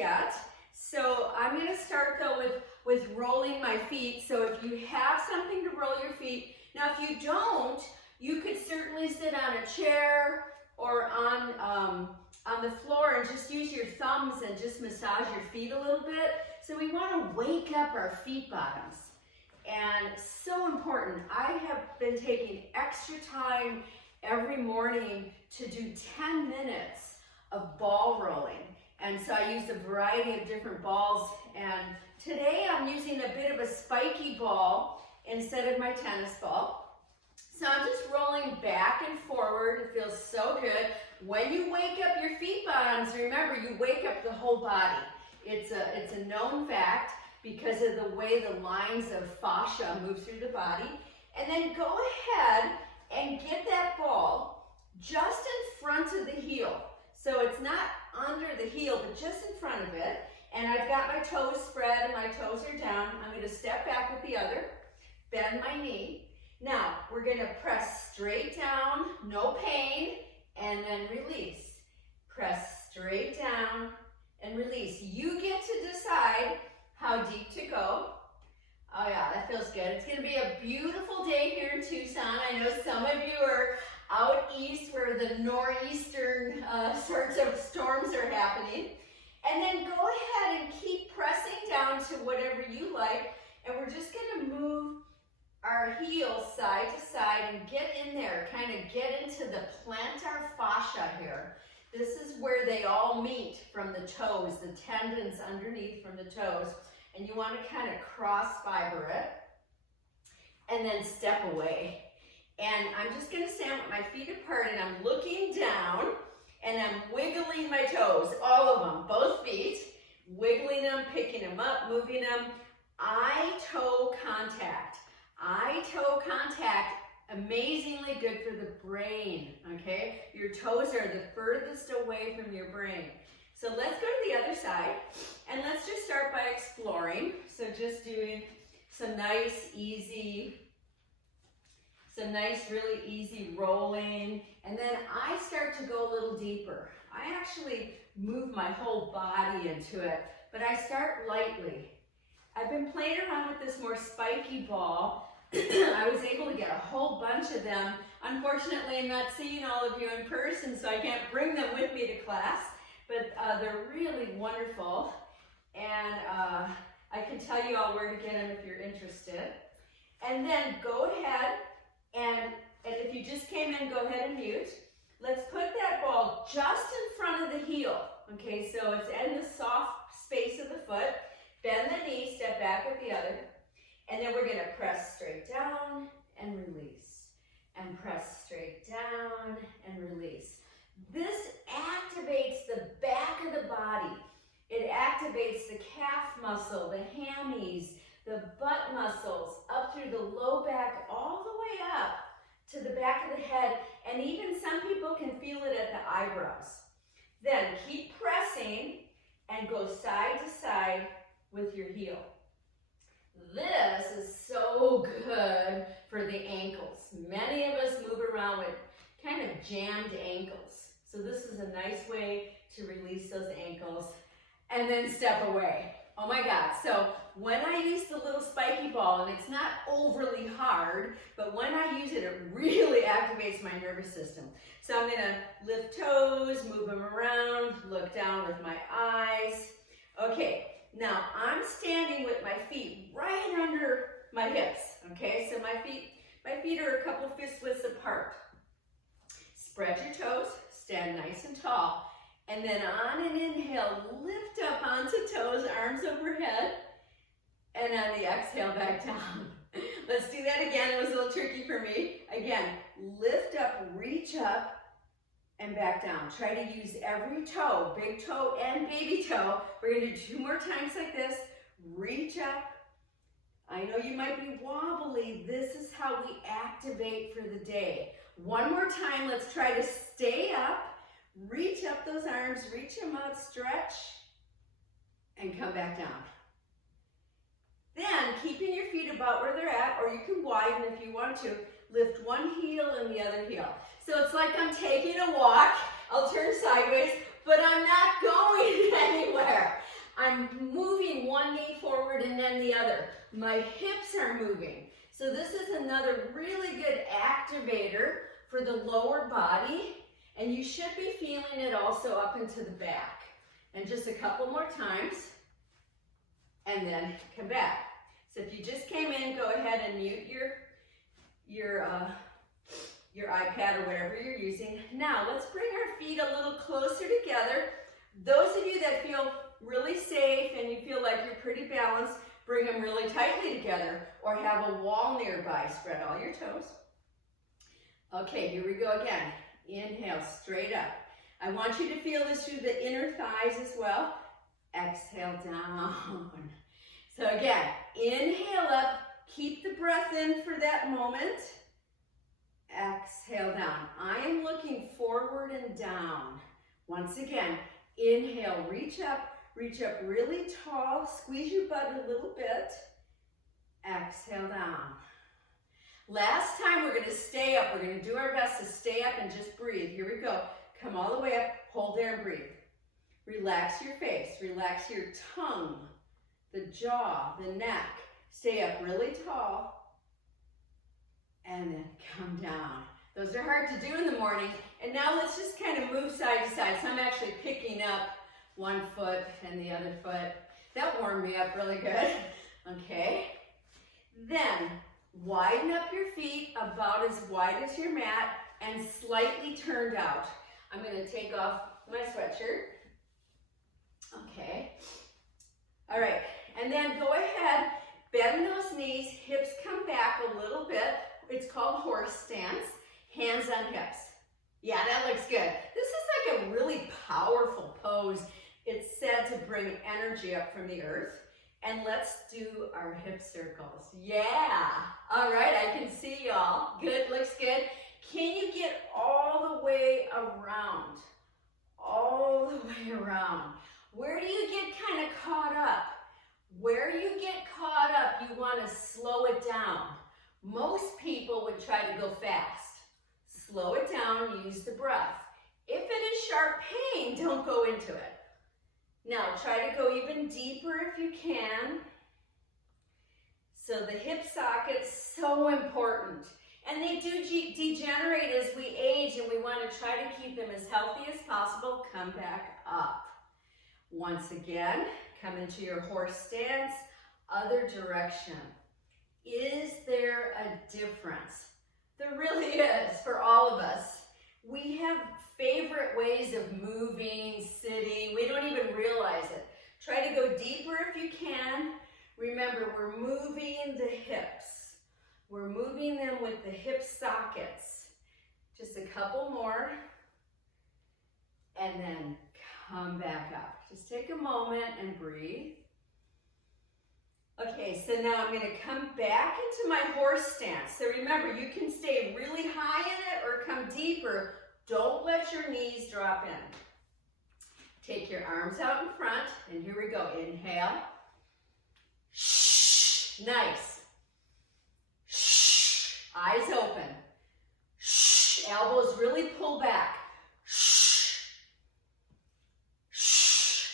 yet. So I'm going to start though with rolling my feet. So if you have something to roll your feet, now if you don't, you could certainly sit on a chair or on the floor and just use your thumbs and just massage your feet a little bit. So we want to wake up our feet bottoms. And so important. I have been taking extra time every morning to do 10 minutes of ball rolling. And so I used a variety of different balls. And today I'm using a bit of a spiky ball instead of my tennis ball. So I'm just rolling back and forward. It feels so good. When you wake up your feet bottoms, remember you wake up the whole body. It's a known fact because of the way the lines of fascia move through the body. And then go ahead and get that ball just in front of the heel. So it's not under the heel, but just in front of it. And I've got my toes spread and my toes are down. I'm going to step back with the other, bend my knee. Now, we're going to press straight down, no pain, and then release. Press straight down and release. You get to decide how deep to go. Oh yeah, that feels good. It's going to be a beautiful day here in Tucson. I know some of you are out east where the nor'eastern sorts of storms are happening. And then go ahead and keep pressing down to whatever you like. And we're just going to move our heels side to side and get in there, kind of get into the plantar fascia here. This is where they all meet from the toes, the tendons underneath from the toes. And you want to kind of cross fiber it and then step away. And I'm just going to stand with my feet apart and I'm looking down and I'm wiggling my toes, all of them, both feet, wiggling them, picking them up, moving them. Eye-toe contact. Eye-toe contact, amazingly good for the brain, okay? Your toes are the furthest away from your brain. So let's go to the other side, and let's just start by exploring. So just doing some nice, really easy rolling. And then I start to go a little deeper. I actually move my whole body into it, but I start lightly. I've been playing around with this more spiky ball. I was able to get a whole bunch of them. Unfortunately, I'm not seeing all of you in person, so I can't bring them with me to class, but they're really wonderful. And I can tell you all where to get them if you're interested. And then go ahead, and if you just came in, go ahead and mute. Let's put that ball just in front of the heel. Okay, so it's in the soft space of the foot. Bend the knee, step back with the other. And then we're going to press straight down and release. And press straight down and release. This activates the back of the body. It activates the calf muscle, the hammies, the butt muscles, up through the low back, all the way up to the back of the head. And even some people can feel it at the eyebrows. Then keep pressing and go side to side with your heel. This is so good for the ankles. Many of us move around with kind of jammed ankles. So this is a nice way to release those ankles and then step away. Oh my God. So when I use the little spiky ball, and it's not overly hard, but when I use it, it really activates my nervous system. So I'm going to lift toes, move them around, look down with my eyes. Okay. Now, I'm standing with my feet right under my hips, okay? So my feet are a couple fist widths apart. Spread your toes, stand nice and tall, and then on an inhale, lift up onto toes, arms overhead, and on the exhale, back down. Let's do that again. It was a little tricky for me. Again, lift up, reach up, and back down. Try to use every toe, big toe and baby toe. We're going to do 2 more times like this. Reach up. I know you might be wobbly. This is how we activate for the day. 1 more time. Let's try to stay up. Reach up those arms. Reach them out. Stretch. And come back down. Then, keeping your feet about where they're at, or you can widen if you want to, lift one heel and the other heel. So it's like I'm taking a walk. I'll turn sideways, but I'm not going anywhere. I'm moving one knee forward and then the other. My hips are moving. So this is another really good activator for the lower body, and you should be feeling it also up into the back. And just a couple more times, and then come back. So if you just came in, go ahead and mute your iPad or whatever you're using. Now let's bring our feet a little closer together. Those of you that feel really safe and you feel like you're pretty balanced, bring them really tightly together, or have a wall nearby. Spread all your toes. Okay, here we go again. Inhale, straight up. I want you to feel this through the inner thighs as well. Exhale down. So again, inhale up. Keep the breath in for that moment. Exhale down. I am looking forward and down. Once again, inhale, reach up really tall. Squeeze your butt a little bit. Exhale down. Last time, we're going to stay up. We're going to do our best to stay up and just breathe. Here we go. Come all the way up. Hold there and breathe. Relax your face. Relax your tongue, the jaw, the neck. Stay up really tall. And then come down. Those are hard to do in the morning. And now let's just kind of move side to side. So I'm actually picking up one foot and the other foot. That warmed me up really good. Okay. Then widen up your feet about as wide as your mat and slightly turned out. I'm going to take off my sweatshirt. Okay. All right. And then go ahead, bend those knees, hips come back a little bit. It's called horse stance. Hands on hips. Yeah, that looks good. This is like a really powerful pose. It's said to bring energy up from the earth. And let's do our hip circles. Yeah. All right, I can see y'all. Good, looks good. Can you get all the way around? All the way around. Where do you get kind of caught up? Where you get caught up, you want to slow it down. Most people would try to go fast. Slow it down, use the breath. If it is sharp pain, don't go into it. Now, try to go even deeper if you can. So the hip socket's so important. And they do degenerate as we age, and we want to try to keep them as healthy as possible. Come back up. Once again, come into your horse stance, other direction. Is there a difference? There really is for all of us. We have favorite ways of moving, sitting. We don't even realize it. Try to go deeper if you can. Remember, we're moving the hips. We're moving them with the hip sockets. Just a couple more. And then come back up. Just take a moment and breathe. Okay, so now I'm going to come back into my horse stance. So remember, you can stay really high in it or come deeper. Don't let your knees drop in. Take your arms out in front, and here we go. Inhale. Shh. Nice. Shh. Eyes open. Shh. Elbows really pull back. Shh. Shh.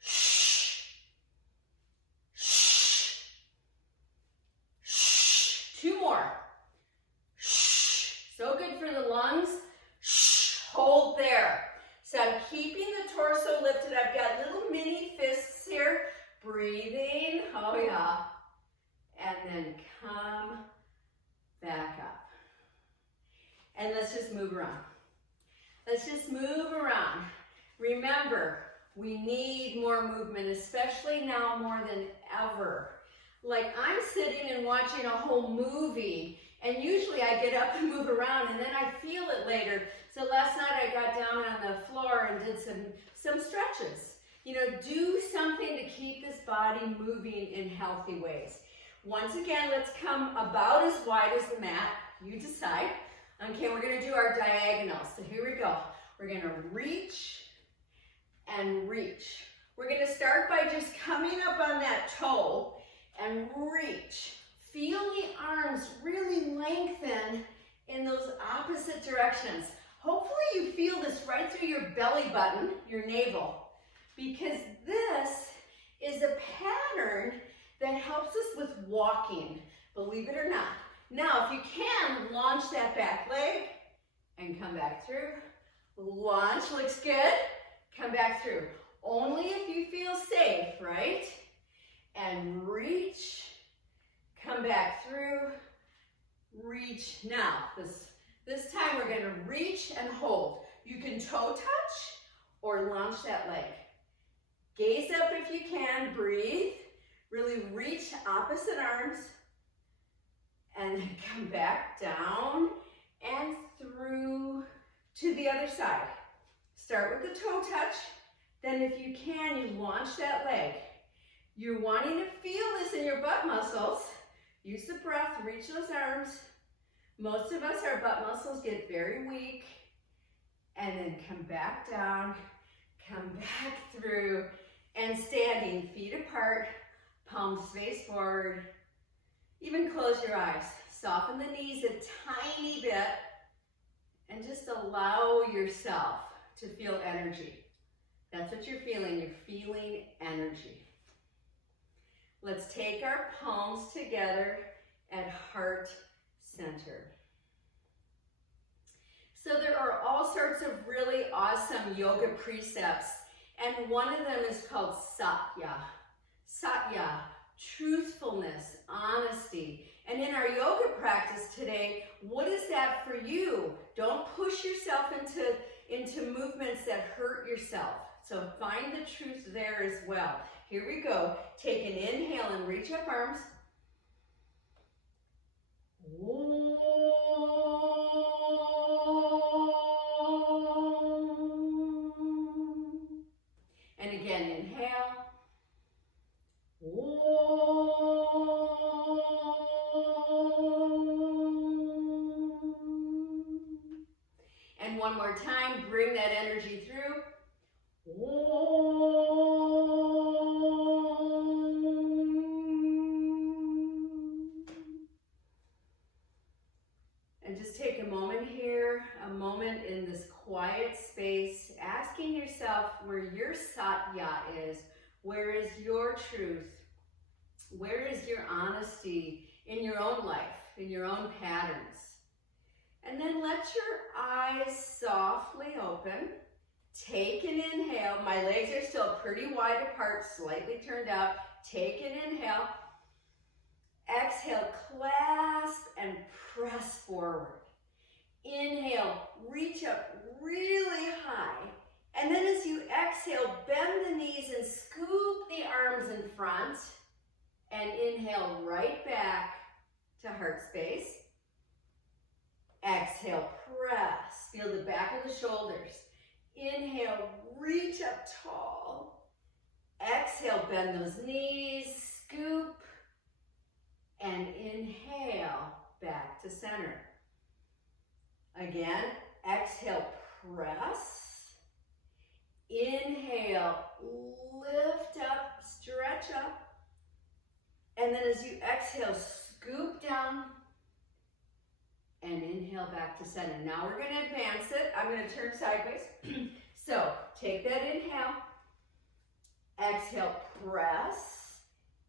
Shh. Shh. Shh. Two more. So good for the lungs. Shh, hold there. So I'm keeping the torso lifted. I've got little mini fists here. Breathing. Oh yeah. And then come back up. And let's just move around. Let's just move around. Remember, we need more movement, especially now more than ever. Like I'm sitting and watching a whole movie, and usually I get up and move around, and then I feel it later. So last night I got down on the floor and did some stretches. You know, do something to keep this body moving in healthy ways. Once again, let's come about as wide as the mat. You decide. Okay, we're going to do our diagonals. So here we go. We're going to reach and reach. We're going to start by just coming up on that toe and reach. Feel the arms really lengthen in those opposite directions. Hopefully you feel this right through your belly button, your navel. because this is a pattern that helps us with walking, believe it or not. Now, if you can, launch that back leg and come back through. Launch, looks good. Come back through. Only if you feel safe, right? And reach, come back through, reach. Now, this time we're gonna reach and hold. You can toe touch or launch that leg. Gaze up if you can, breathe. Really reach opposite arms and then come back down and through to the other side. Start with the toe touch, then if you can, you launch that leg. You're wanting to feel this in your butt muscles. Use the breath, reach those arms. Most of us, our butt muscles get very weak. And then come back down, come back through, and standing, feet apart, palms face forward. Even close your eyes. Soften the knees a tiny bit, and just allow yourself to feel energy. That's what you're feeling. You're feeling energy. Let's take our palms together at heart center. So there are all sorts of really awesome yoga precepts, and one of them is called Satya. Satya, truthfulness, honesty. And in our yoga practice today, what is that for you? Don't push yourself into movements that hurt yourself. So find the truth there as well. Here we go. Take an inhale and reach up arms. And again, inhale. And one more time, bring that energy through. And just take a moment here, a moment in this quiet space, asking yourself where your Satya is. Where is your truth? Where is your honesty in your own life, in your own patterns? And then let your eyes softly open. Take an inhale. My legs are still pretty wide apart, slightly turned out. Take an inhale. Exhale, clasp and press forward. Inhale, reach up really high. And then as you exhale, bend the knees and scoop the arms in front. And inhale right back to heart space. Exhale, press. Feel the back of the shoulders. Inhale, reach up tall. Exhale, bend those knees, scoop. And inhale, back to center. Again, exhale, press. Inhale, lift up, stretch up. And then as you exhale, scoop down. And inhale back to center. Now we're going to advance it. I'm going to turn sideways. So take that inhale. Exhale, press.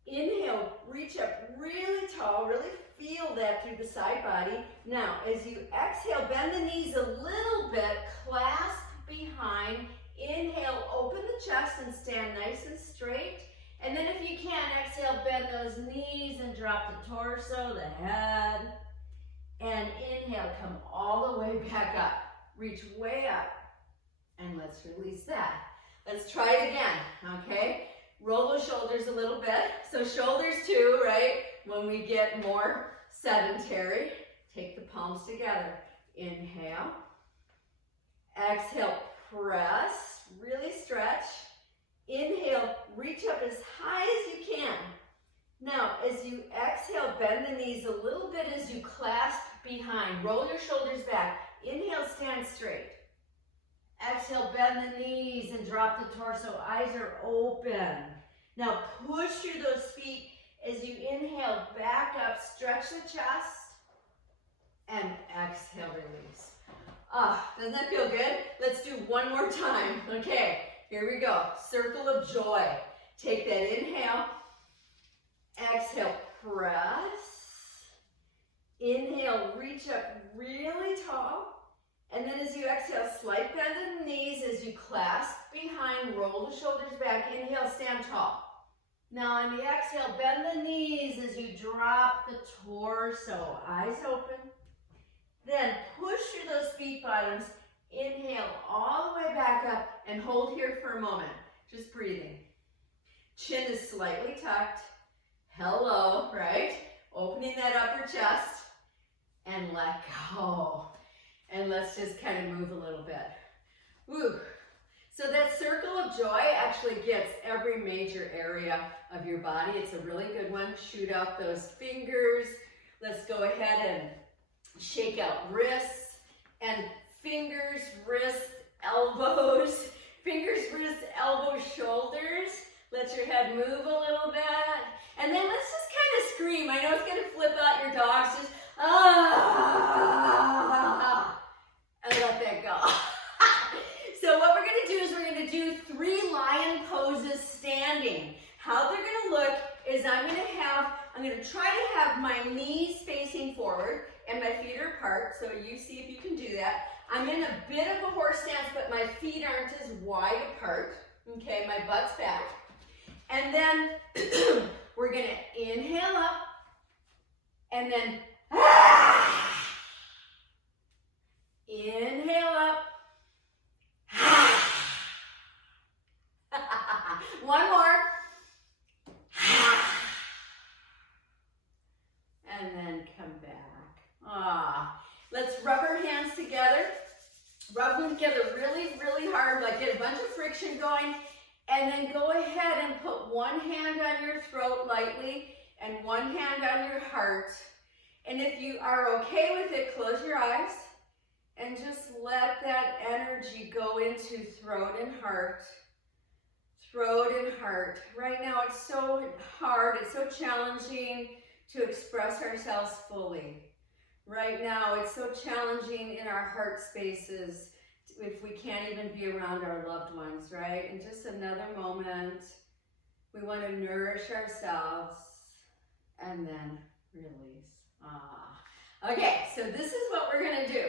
Inhale, reach up really tall. Really feel that through the side body. Now, as you exhale, bend the knees a little bit. Clasp behind. Inhale, open the chest and stand nice and straight. And then if you can, exhale, bend those knees and drop the torso, the head. And inhale, come all the way back up. Reach way up. And let's release that. Let's try it again, okay? Roll those shoulders a little bit. So shoulders too, right? When we get more sedentary, take the palms together. Inhale. Exhale, press, really stretch. Inhale, reach up as high as you can. Now, as you exhale, bend the knees a little bit as you clasp behind. Roll your shoulders back. Inhale, stand straight. Exhale, bend the knees and drop the torso. Eyes are open. Now, push through those feet as you inhale, back up, stretch the chest, and exhale, release. Doesn't that feel good? Let's do one more time. Okay, Here we go. Circle of joy. Take that inhale. Exhale, press. Inhale, reach up really tall. And then as you exhale, slight bend in the knees as you clasp behind, roll the shoulders back. Inhale, stand tall. Now on the exhale, bend the knees as you drop the torso, eyes open. Then push through those feet bottoms. Inhale all the way back up and hold here for a moment. Just breathing. Chin is slightly tucked. Hello, right? Opening that upper chest and let go. And let's just kind of move a little bit. Woo. So that circle of joy actually gets every major area of your body. It's a really good one. Shoot out those fingers. Let's go ahead and shake out wrists and fingers, wrists, elbows. Fingers, wrists, elbows, shoulders. Let your head move a little bit. And then let's just kind of scream. I know it's going to flip out your dogs. Just, ah, and let that go. So what we're going to do is we're going to do 3 lion poses standing. How they're going to look is I'm going to try to have my knees facing forward and my feet are apart. So you see if you can do that. I'm in a bit of a horse stance, but my feet aren't as wide apart. Okay, my butt's back. And then we're going to inhale up and then inhale up. One more. And then come back. Let's rub our hands together. Rub them together really, really hard. Like get a bunch of friction going. And then go ahead and put one hand on your throat lightly and one hand on your heart. And if you are okay with it, close your eyes and just let that energy go into throat and heart. Throat and heart. Right now it's so hard, it's so challenging to express ourselves fully. Right now it's so challenging in our heart spaces if we can't even be around our loved ones, right? And just another moment. We want to nourish ourselves and then release. Okay, so this is what we're going to do.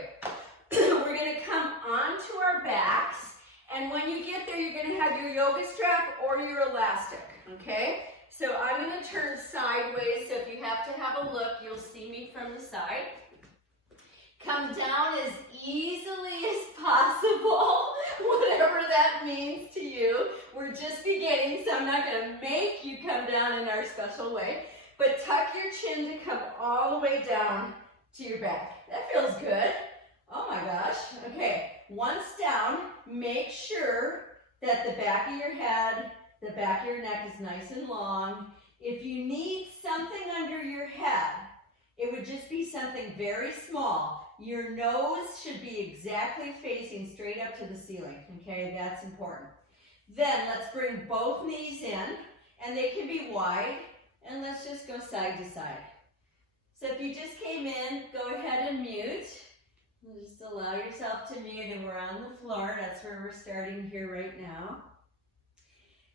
We're going to come onto our backs. And when you get there, you're going to have your yoga strap or your elastic, okay? So I'm going to turn sideways, so if you have to have a look, you'll see me from the side. Come down as easily as possible, whatever that means to you. We're just beginning, so I'm not going to make you come down in our special way. But tuck your chin to come all the way down to your back. That feels good. Oh my gosh. Okay, once down, make sure that the back of your head, the back of your neck is nice and long. If you need something under your head, it would just be something very small. Your nose should be exactly facing straight up to the ceiling, okay? That's important. Then let's bring both knees in, and they can be wide, and let's just go side to side. So if you just came in, go ahead and mute. Just allow yourself to mute, and we're on the floor. That's where we're starting here right now.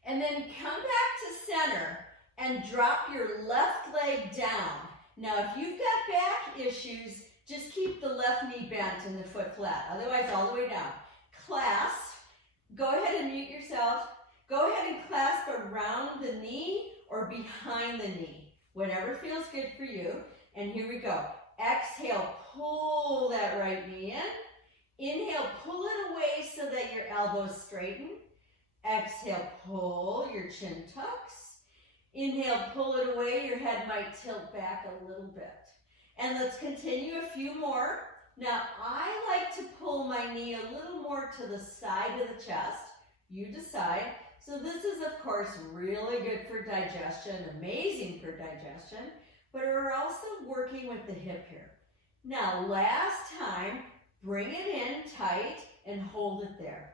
And then come back to center and drop your left leg down. Now, if you've got back issues, just keep the left knee bent and the foot flat. Otherwise, all the way down. Clasp. Go ahead and mute yourself. Go ahead and clasp around the knee or behind the knee. Whatever feels good for you. And here we go. Exhale, pull that right knee in. Inhale, pull it away so that your elbows straighten. Exhale, pull, your chin tucks. Inhale, pull it away, your head might tilt back a little bit. And let's continue a few more. Now, I like to pull my knee a little more to the side of the chest. You decide. So this is, of course, really good for digestion, amazing for digestion, but we're also working with the hip here. Now, last time, bring it in tight and hold it there.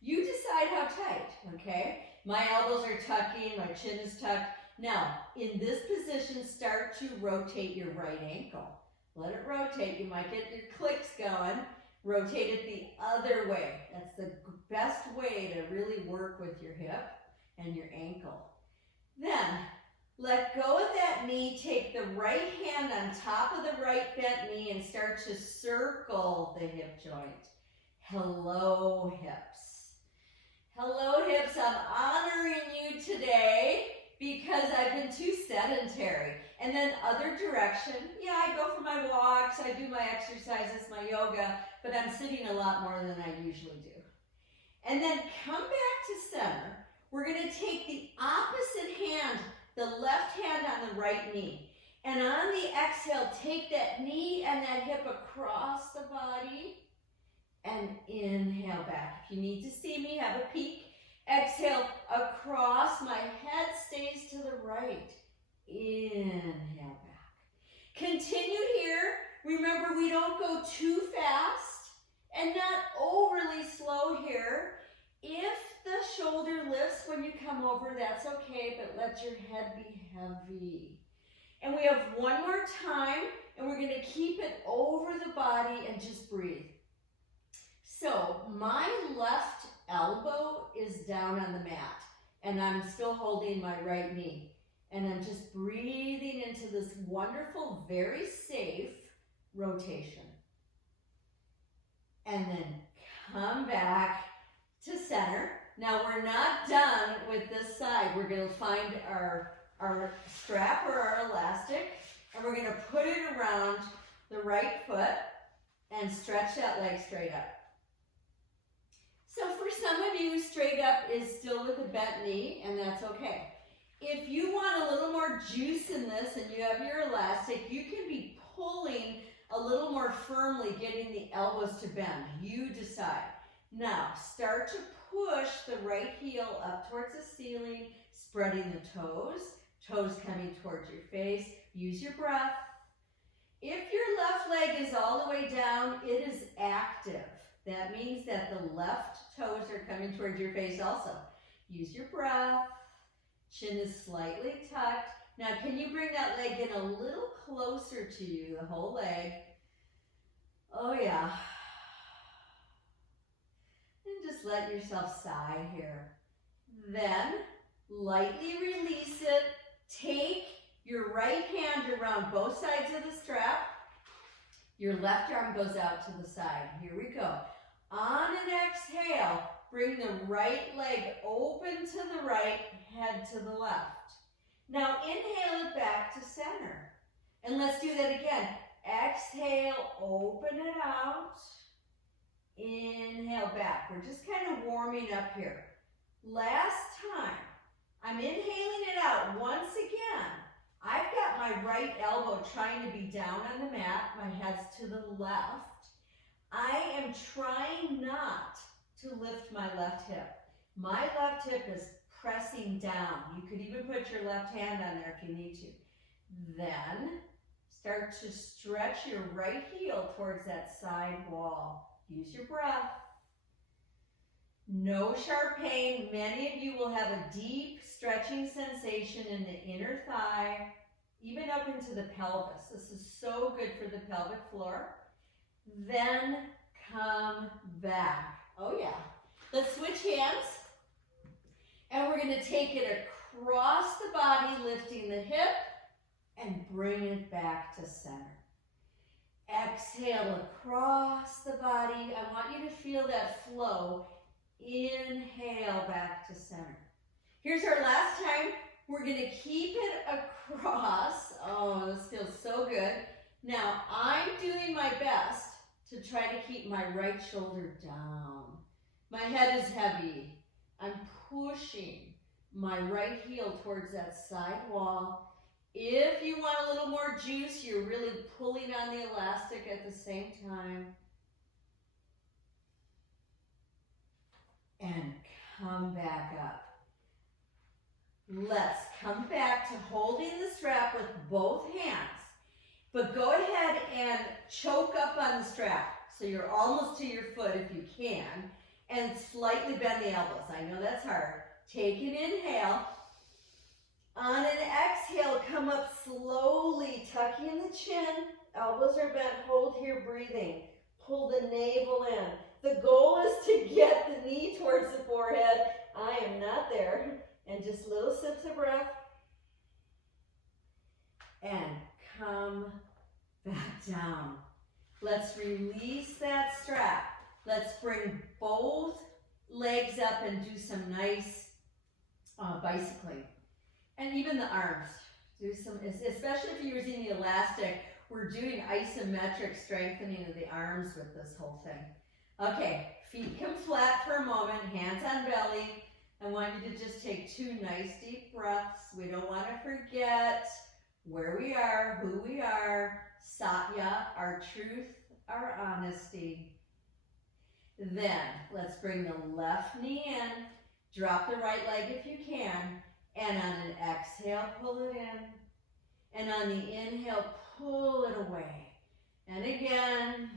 You decide how tight, okay? My elbows are tucking, my chin is tucked. Now, in this position, start to rotate your right ankle. Let it rotate. You might get your clicks going. Rotate it the other way. That's the best way to really work with your hip and your ankle. Then, let go of that knee, take the right hand on top of the right bent knee and start to circle the hip joint. Hello, hips. Hello, hips. I'm honoring you today because I've been too sedentary. And then other direction, yeah, I go for my walks, I do my exercises, my yoga, but I'm sitting a lot more than I usually do. And then come back to center. We're going to take the opposite hand, the left hand on the right knee. And on the exhale, take that knee and that hip across the body and inhale back. If you need to see me, have a peek. Exhale across, my head stays to the right. Inhale back. Continue here. Remember, we don't go too fast and not overly slow here. If the shoulder lifts when you come over, that's okay, but let your head be heavy. And we have one more time, and we're going to keep it over the body and just breathe. So my left elbow is down on the mat, and I'm still holding my right knee. And I'm just breathing into this wonderful, very safe rotation. And then come back to center. Now we're not done with this side. We're going to find our strap or our elastic, and we're going to put it around the right foot and stretch that leg straight up. So for some of you, straight up is still with a bent knee, and that's okay. If you want a little more juice in this and you have your elastic, you can be pulling a little more firmly, getting the elbows to bend. You decide. Now, start to push the right heel up towards the ceiling, spreading the toes coming towards your face. Use your breath. If your left leg is all the way down, it is active. That means that the left toes are coming towards your face also. Use your breath. Chin is slightly tucked. Now, can you bring that leg in a little closer to you, the whole leg? Oh, yeah. And just let yourself sigh here. Then, lightly release it. Take your right hand around both sides of the strap. Your left arm goes out to the side. Here we go. On an exhale, bring the right leg open to the right, head to the left. Now inhale it back to center. And let's do that again. Exhale, open it out. Inhale back. We're just kind of warming up here. Last time. I'm inhaling it out once again. I've got my right elbow trying to be down on the mat. My head's to the left. I am trying not to lift my left hip. My left hip is pressing down. You could even put your left hand on there if you need to. Then start to stretch your right heel towards that side wall. Use your breath. No sharp pain. Many of you will have a deep stretching sensation in the inner thigh, even up into the pelvis. This is so good for the pelvic floor. Then come back. Oh yeah. Let's switch hands. And we're going to take it across the body, lifting the hip, and bring it back to center. Exhale across the body. I want you to feel that flow. Inhale back to center. Here's our last time. We're going to keep it across. Oh, this feels so good. Now, I'm doing my best to try to keep my right shoulder down. My head is heavy. I'm pushing my right heel towards that side wall. If you want a little more juice, you're really pulling on the elastic at the same time. And come back up. Let's come back to holding the strap with both hands. But go ahead and choke up on the strap so you're almost to your foot if you can. And slightly bend the elbows. I know that's hard. Take an inhale. On an exhale, come up slowly, tucking the chin. Elbows are bent. Hold here, breathing. Pull the navel in. The goal is to get the knee towards the forehead. I am not there. And just little sips of breath. And come back down. Let's release that strap. Let's bring both legs up and do some nice bicycling. And even the arms. Do some, especially if you're using the elastic, we're doing isometric strengthening of the arms with this whole thing. Okay, feet come flat for a moment, hands on belly. I want you to just take 2 nice deep breaths. We don't want to forget where we are, who we are, Satya, our truth, our honesty. Then, let's bring the left knee in, drop the right leg if you can, and on an exhale, pull it in. And on the inhale, pull it away. And again,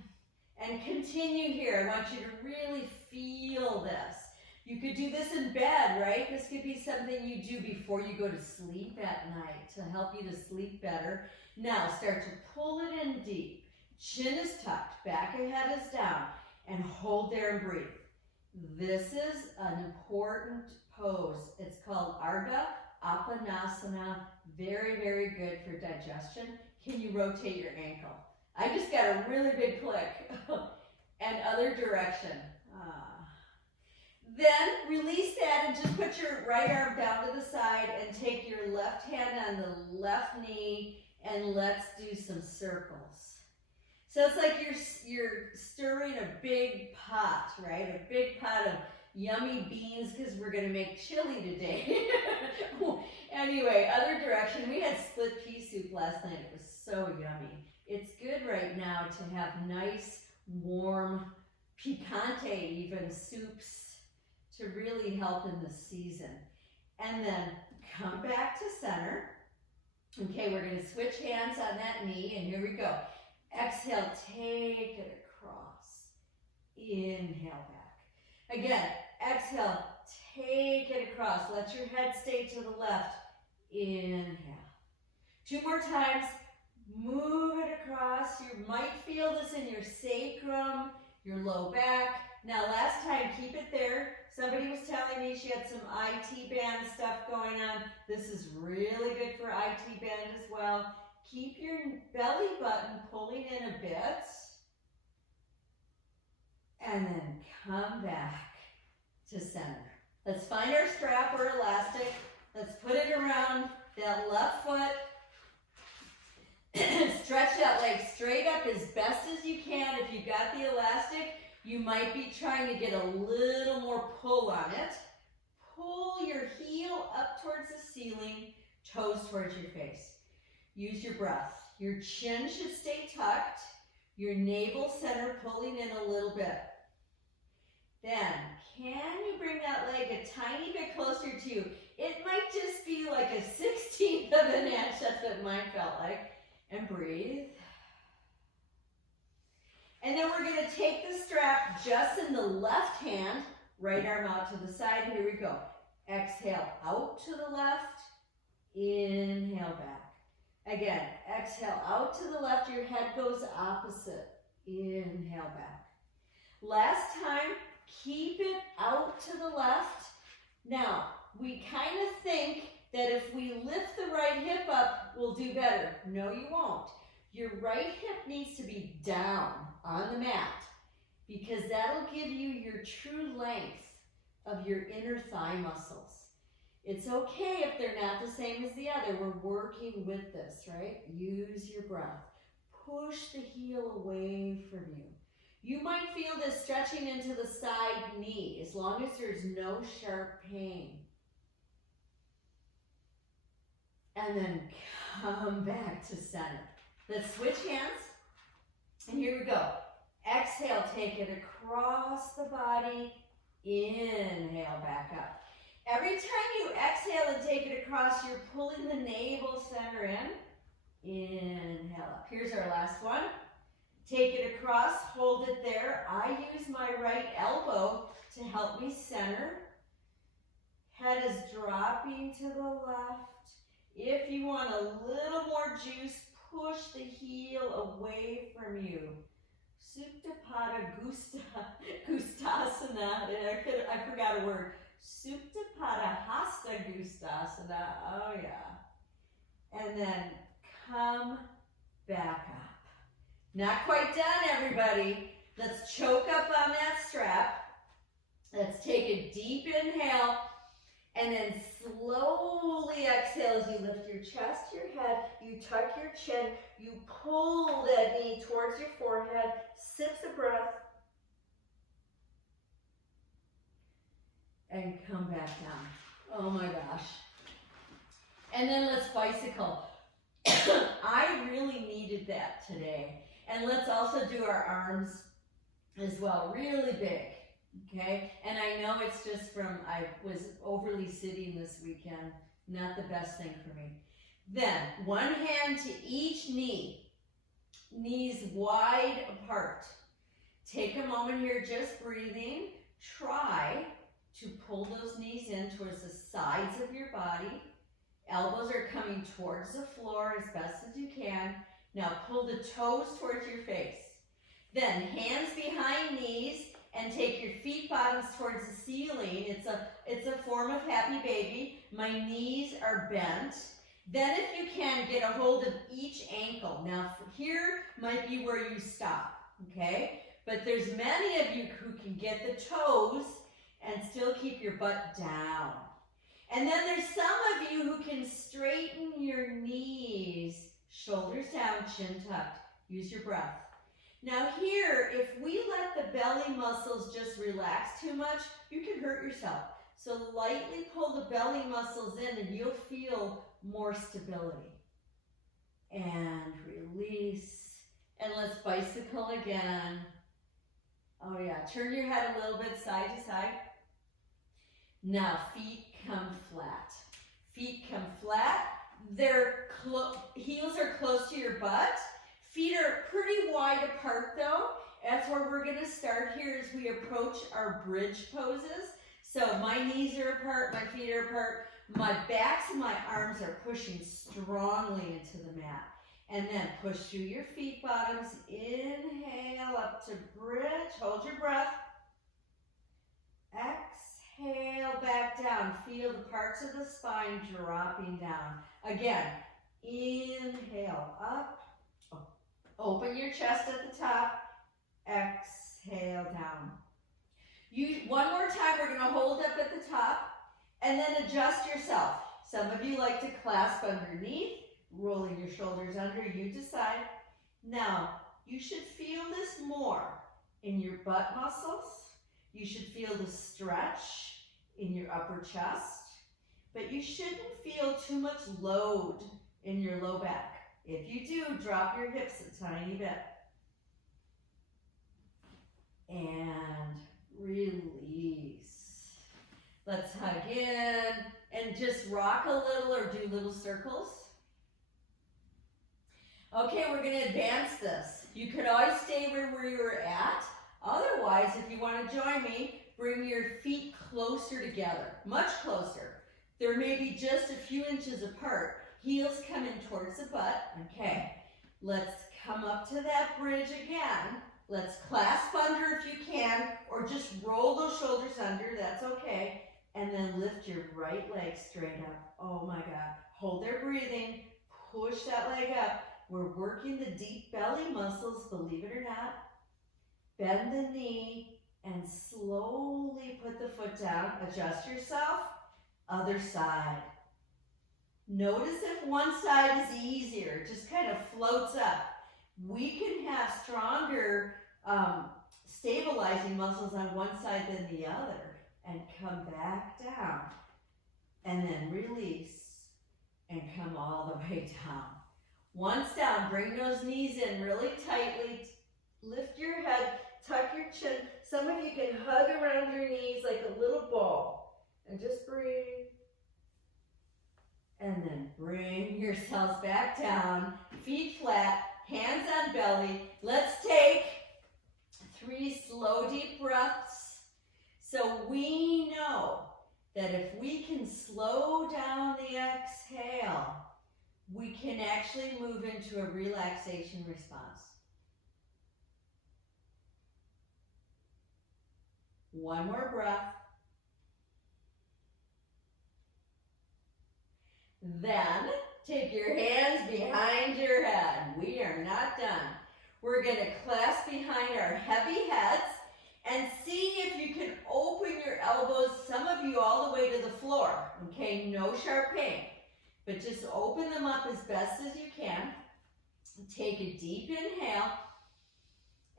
and continue here. I want you to really feel this. You could do this in bed, right? This could be something you do before you go to sleep at night to help you to sleep better. Now, start to pull it in deep. Chin is tucked, back and head is down, and hold there and breathe. This is an important pose. It's called Arga Apanasana. Very, very good for digestion. Can you rotate your ankle? I just got a really big click. And other direction. Then release that and just put your right arm down to the side and take your left hand on the left knee and let's do some circles. So it's like you're stirring a big pot, right? A big pot of yummy beans because we're going to make chili today. Anyway, other direction. We had split pea soup last night. It was so yummy. It's good right now to have nice, warm, picante even soups to really help in the season. And then come back to center. Okay, we're going to switch hands on that knee, and here we go. Exhale, take it across. Inhale back. Again, exhale, take it across. Let your head stay to the left. Inhale. 2 more times. Move it across. You might feel this in your sacrum, your low back. Now, last time, keep it there. Somebody was telling me she had some IT band stuff going on. This is really good for IT band as well. Keep your belly button pulling in a bit. And then come back to center. Let's find our strap or elastic. Let's put it around that left foot. Stretch that leg straight up as best as you can. If you got the elastic, you might be trying to get a little more pull on it. Pull your heel up towards the ceiling, toes towards your face. Use your breath. Your chin should stay tucked. Your navel center pulling in a little bit. Then, can you bring that leg a tiny bit closer to you? It might just be like a 1/16 of an inch. That's what mine felt like. And breathe. And then we're going to take the strap just in the left hand, right arm out to the side. Here we go. Exhale out to the left. Inhale back. Again, exhale out to the left. Your head goes opposite. Inhale back. Last time, keep it out to the left. Now, we kind of think that if we lift the right hip up, we'll do better. No, you won't. Your right hip needs to be down on the mat because that'll give you your true length of your inner thigh muscles. It's okay if they're not the same as the other. We're working with this, right? Use your breath. Push the heel away from you. You might feel this stretching into the side knee as long as there's no sharp pain. And then come back to center. Let's switch hands. And here we go. Exhale, take it across the body. Inhale, back up. Every time you exhale and take it across, you're pulling the navel center in. Inhale up. Here's our last one. Take it across, hold it there. I use my right elbow to help me center. Head is dropping to the left. If you want a little more juice, push the heel away from you. Supta Pada Gustasana. I forgot a word. Supta Pada Hasta Gustasana. Oh yeah. And then come back up. Not quite done, everybody. Let's choke up on that strap. Let's take a deep inhale and then slowly exhale as you lift your chest, your head, you tuck your chin, you pull that knee towards your forehead, sip the breath, and come back down. Oh my gosh. And then let's bicycle. I really needed that today. And let's also do our arms as well, really big, okay? And I know it's just from, I was overly sitting this weekend, not the best thing for me. Then, one hand to each knee, knees wide apart. Take a moment here, just breathing. Try to pull those knees in towards the sides of your body. Elbows are coming towards the floor as best as you can. Now pull the toes towards your face. Then hands behind knees and take your feet bottoms towards the ceiling. It's a form of happy baby. My knees are bent. Then if you can, get a hold of each ankle. Now here might be where you stop, okay? But there's many of you who can get the toes and still keep your butt down. And then there's some of you who can straighten your knees, shoulders down, chin tucked. Use your breath. Now here, if we let the belly muscles just relax too much, you can hurt yourself. So lightly pull the belly muscles in and you'll feel more stability. And release. And let's bicycle again. Oh yeah, turn your head a little bit side to side. Now feet come flat. Feet come flat. Heels are close to your butt. Feet are pretty wide apart though. That's where we're going to start here as we approach our bridge poses. So my knees are apart, my feet are apart, my backs and my arms are pushing strongly into the mat. And then push through your feet bottoms. Inhale up to bridge. Hold your breath. Exhale back down. Feel the parts of the spine dropping down. Again, inhale up. Open your chest at the top. Exhale down. One more time, we're going to hold up at the top and then adjust yourself. Some of you like to clasp underneath, rolling your shoulders under, you decide. Now, you should feel this more in your butt muscles. You should feel the stretch in your upper chest, but you shouldn't feel too much load in your low back. If you do, drop your hips a tiny bit. And release. Let's hug in and just rock a little or do little circles. Okay, we're going to advance this. You could always stay where you were at. Otherwise, if you want to join me, bring your feet closer together, much closer. There may be just a few inches apart. Heels coming towards the butt. Okay, let's come up to that bridge again. Let's clasp under if you can, or just roll those shoulders under, that's okay. And then lift your right leg straight up. Oh my God. Hold there breathing. Push that leg up. We're working the deep belly muscles, believe it or not. Bend the knee and slowly put the foot down. Adjust yourself. Other side. Notice if one side is easier, it just kind of floats up. We can have stronger stabilizing muscles on one side than the other. And come back down. And then release. And come all the way down. Once down, bring those knees in really tightly. Lift your head, tuck your chin. Some of you can hug around your knees like a little ball. And just breathe. And then bring yourselves back down. Feet flat, hands on belly. Let's take 3 slow, deep breaths. So we know that if we can slow down the exhale, we can actually move into a relaxation response. One more breath. Then take your hands behind your head. We are not done. We're going to clasp behind our heavy heads and see if you can open your elbows, some of you all the way to the floor. Okay, no sharp pain, but just open them up as best as you can. Take a deep inhale,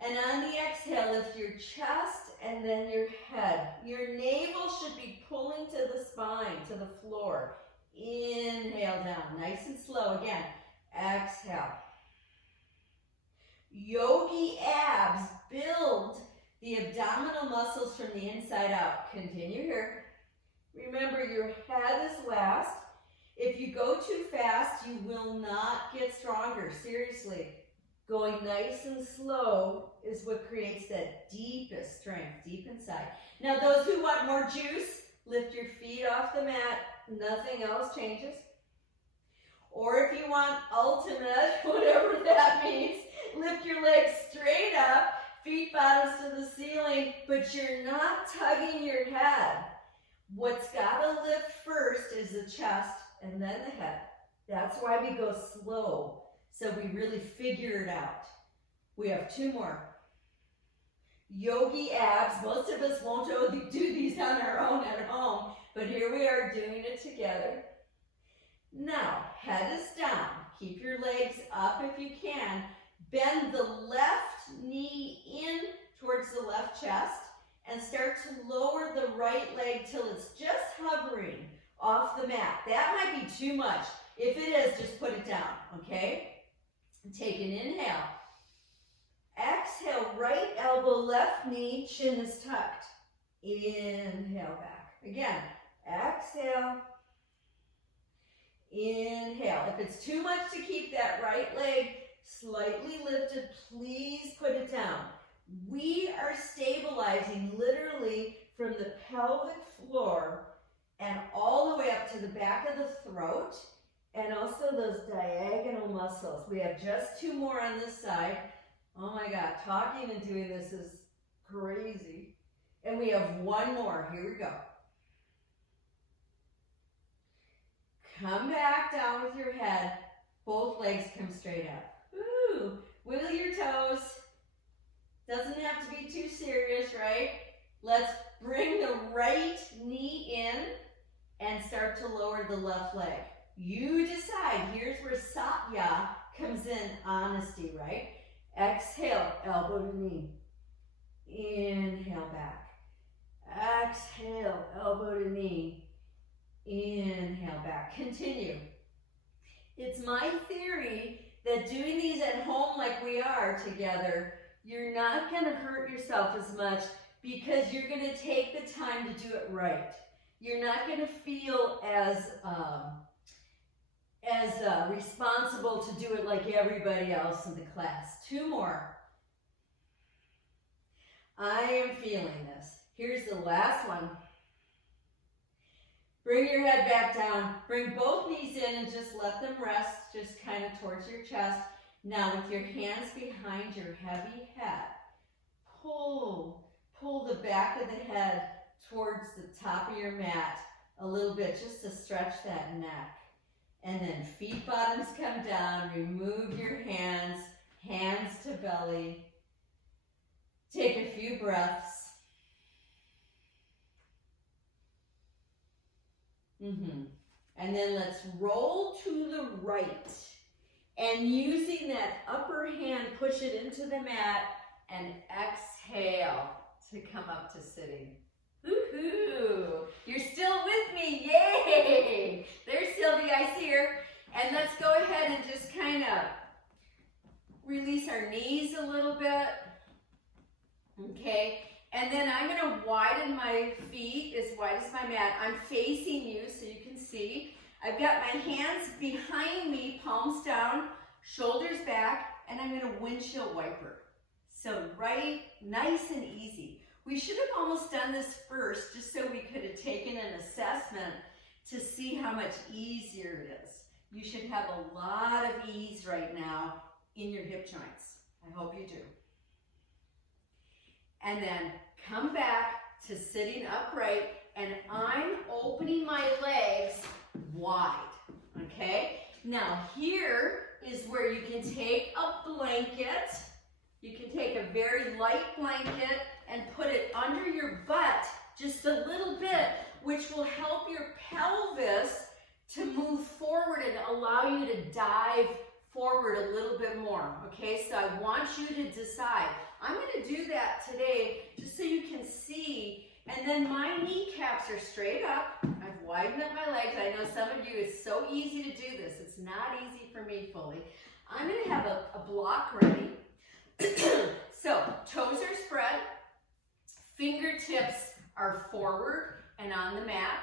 and on the exhale, lift your chest and then your head. Your navel should be pulling to the spine, to the floor. Inhale down, nice and slow. Again, exhale. Yogi abs build the abdominal muscles from the inside out. Continue here. Remember, your head is last. If you go too fast, you will not get stronger. Seriously. Going nice and slow is what creates that deepest strength, deep inside. Now, those who want more juice, lift your feet off the mat. Nothing else changes. Or if you want ultimate, whatever that means, lift your legs straight up, feet bottoms to the ceiling, but you're not tugging your head. What's got to lift first is the chest and then the head. That's why we go slow, so we really figure it out. We have two more. Yogi abs. Most of us won't do these on our own at home, but here we are doing it together. Now, head is down. Keep your legs up if you can. Bend the left knee in towards the left chest and start to lower the right leg till it's just hovering off the mat. That might be too much. If it is, just put it down, okay? Take an inhale. Exhale, right elbow, left knee, chin is tucked. Inhale back. Again, exhale. Inhale. If it's too much to keep that right leg slightly lifted, please put it down. We are stabilizing literally from the pelvic floor and all the way up to the back of the throat and also those diagonal muscles. We have just two more on this side. Oh my God, talking and doing this is crazy. And we have one more. Here we go. Come back down with your head. Both legs come straight up. Woo! Wiggle your toes. Doesn't have to be too serious, right? Let's bring the right knee in and start to lower the left leg. You decide. Here's where Satya comes in, honesty, right? Exhale, elbow to knee. Inhale back. Exhale, elbow to knee. Inhale back. Continue. It's my theory that doing these at home like we are together, you're not going to hurt yourself as much because you're going to take the time to do it right. You're not going to feel as responsible to do it like everybody else in the class. Two more. I am feeling this. Here's the last one. Bring your head back down. Bring both knees in and just let them rest, just kind of towards your chest. Now with your hands behind your heavy head, pull the back of the head towards the top of your mat a little bit just to stretch that neck. And then feet bottoms come down. Remove your hands, hands to belly. Take a few breaths. And then let's roll to the right. And using that upper hand, push it into the mat and exhale to come up to sitting. Woohoo! You're still with me, yay! There's Sylvia, I see her. And let's go ahead and just kind of release our knees a little bit. Okay, and then I'm going to widen my feet as wide as my mat. I'm facing you so you can see. I've got my hands behind me, palms down, shoulders back, and I'm going to windshield wiper. So right, nice and easy. We should have almost done this first just so we could have taken an assessment to see how much easier it is. You should have a lot of ease right now in your hip joints. I hope you do. And then come back to sitting upright, and I'm opening my legs wide, okay? Now here is where you can take a blanket. You can take a very light blanket and put it under your butt just a little bit, which will help your pelvis to move forward and allow you to dive forward a little bit more, okay? So I want you to decide. I'm gonna do that today just so you can see. And then my kneecaps are straight up. I've widened up my legs. I know some of you, it's so easy to do this. It's not easy for me fully. I'm gonna have a block ready. So toes are spread, fingertips are forward and on the mat.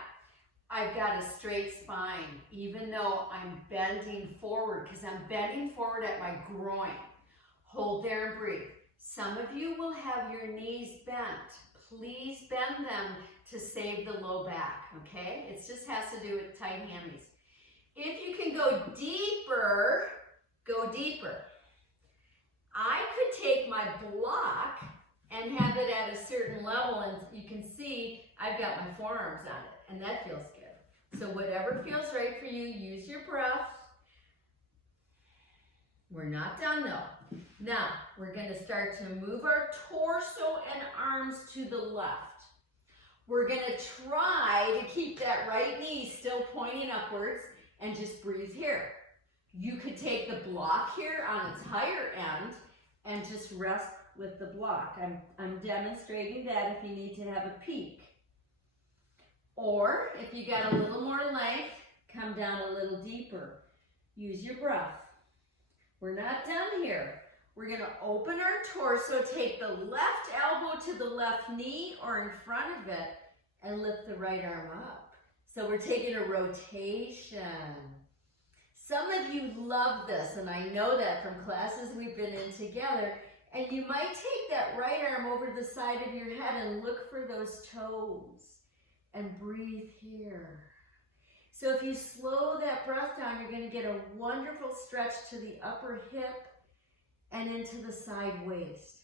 I've got a straight spine, even though I'm bending forward, because I'm bending forward at my groin. Hold there and breathe. Some of you will have your knees bent. Please bend them to save the low back, okay? It just has to do with tight hammies. If you can go deeper, go deeper. I could take my block and have it at a certain level, and you can see I've got my forearms on it, and that feels good. So whatever feels right for you, use your breath. We're not done though. Now, we're going to start to move our torso and arms to the left. We're going to try to keep that right knee still pointing upwards and just breathe here. You could take the block here on its higher end and just rest with the block. I'm demonstrating that if you need to have a peek. Or if you got a little more length, come down a little deeper. Use your breath. We're not done here. We're gonna open our torso, take the left elbow to the left knee or in front of it, and lift the right arm up. So we're taking a rotation. Some of you love this, and I know that from classes we've been in together, and you might take that right arm over the side of your head and look for those toes and breathe here. So if you slow that breath down, you're going to get a wonderful stretch to the upper hip and into the side waist.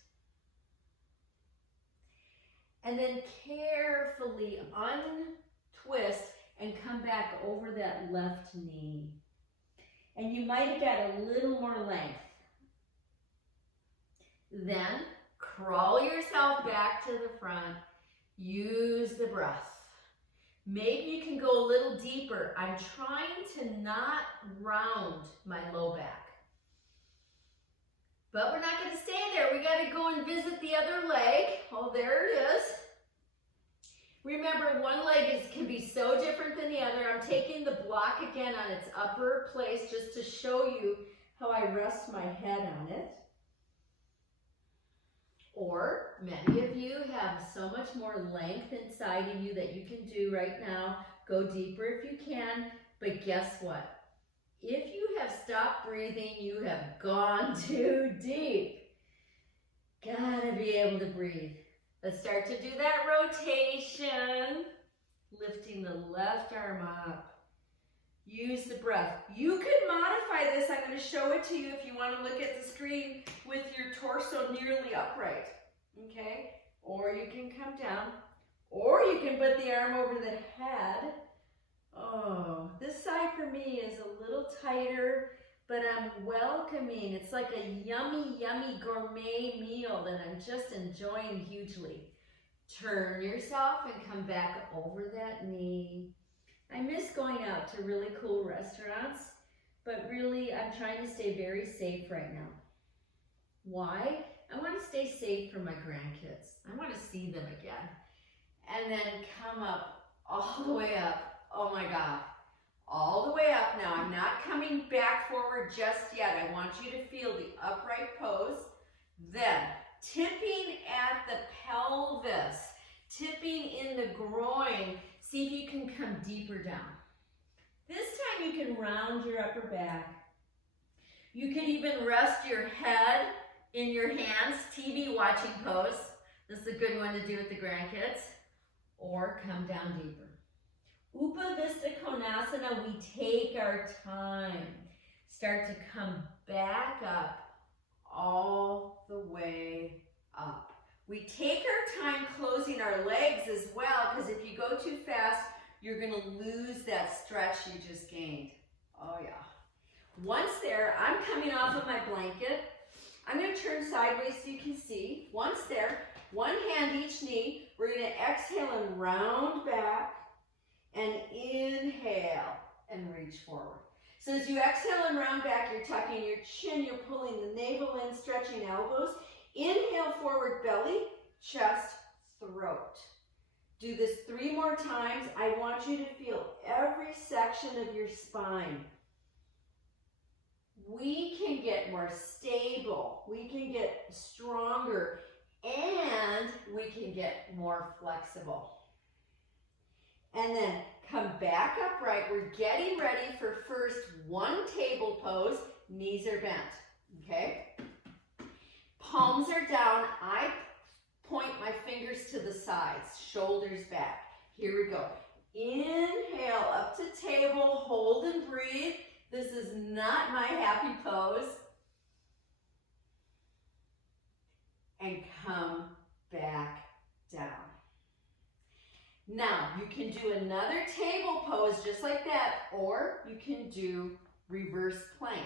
And then carefully untwist and come back over that left knee. And you might have got a little more length. Then crawl yourself back to the front. Use the breath. Maybe you can go a little deeper. I'm trying to not round my low back. But we're not going to stay there. We got to go and visit the other leg. Oh, there it is. Remember, one leg can be so different than the other. I'm taking the block again on its upper place just to show you how I rest my head on it. Or many of you have so much more length inside of you that you can do right now. Go deeper if you can, but guess what? If you have stopped breathing, you have gone too deep. Gotta be able to breathe. Let's start to do that rotation. Lifting the left arm up. Use the breath. You could modify this. I'm going to show it to you if you want to look at the screen with your torso nearly upright. Okay? Or you can come down. Or you can put the arm over the head. Oh, this side for me is a little tighter, but I'm welcoming. It's like a yummy, yummy gourmet meal that I'm just enjoying hugely. Turn yourself and come back over that knee. I miss going out to really cool restaurants, but really I'm trying to stay very safe right now. Why? I want to stay safe for my grandkids. I want to see them again. And then come up, all the way up. Oh my God. All the way up now. I'm not coming back forward just yet. I want you to feel the upright pose. Then tipping at the pelvis, tipping in the groin. See if you can come deeper down. This time you can round your upper back. You can even rest your head in your hands, TV watching pose. This is a good one to do with the grandkids. Or come down deeper. Upavista Konasana, we take our time. Start to come back up, all the way up. We take our time closing our legs as well, because if you go too fast, you're going to lose that stretch you just gained. Oh yeah. Once there, I'm coming off of my blanket. I'm going to turn sideways so you can see. Once there, one hand each knee. We're going to exhale and round back and inhale and reach forward. So as you exhale and round back, you're tucking your chin, you're pulling the navel in, stretching elbows. Inhale, forward belly, chest, throat. Do this 3 more times. I want you to feel every section of your spine. We can get more stable, we can get stronger, and we can get more flexible. And then come back upright. We're getting ready for first one table pose. Knees are bent, okay? Palms are down. I point my fingers to the sides, shoulders back. Here we go. Inhale up to table, hold and breathe. This is not my happy pose. And come back down. Now, you can do another table pose just like that, or you can do reverse plank.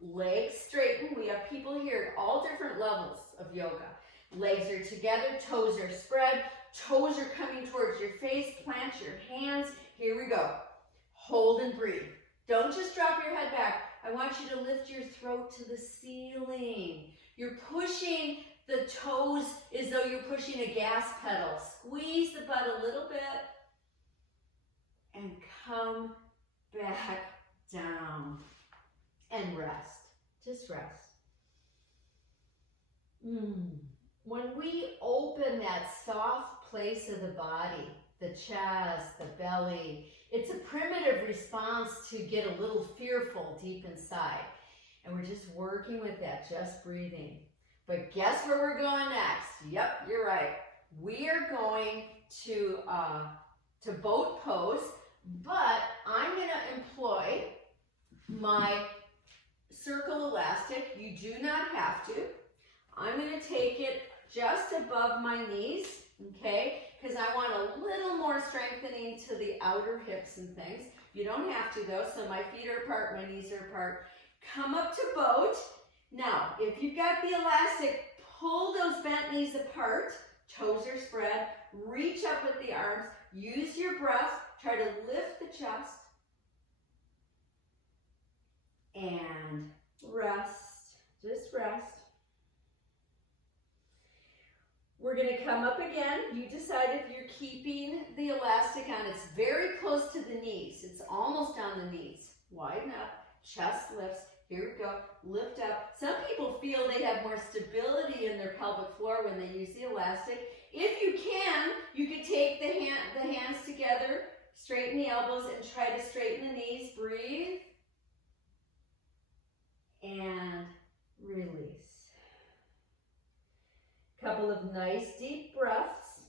Legs straighten. We have people here at all different levels of yoga. Legs are together, toes are spread, toes are coming towards your face, plant your hands. Here we go. Hold and breathe. Don't just drop your head back. I want you to lift your throat to the ceiling. You're pushing the toes as though you're pushing a gas pedal. Squeeze the butt a little bit and come back down and rest. Just rest. When we open that soft place of the body, the chest, the belly, it's a primitive response to get a little fearful deep inside. And we're just working with that, just breathing. But guess where we're going next? Yep, you're right. We are going to boat pose, but I'm going to employ my circle elastic. You do not have to. I'm going to take it just above my knees, okay? Because I want a little more strengthening to the outer hips and things. You don't have to though, so my feet are apart, my knees are apart. Come up to boat. Now, if you've got the elastic, pull those bent knees apart, toes are spread, reach up with the arms, use your breath, try to lift the chest, and rest, just rest. We're going to come up again. You decide if you're keeping the elastic on. It's very close to the knees. It's almost on the knees. Widen up, chest lifts. Here we go, lift up. Some people feel they have more stability in their pelvic floor when they use the elastic. If you can, you could take the hands together, straighten the elbows, and try to straighten the knees. Breathe. And release. Couple of nice deep breaths.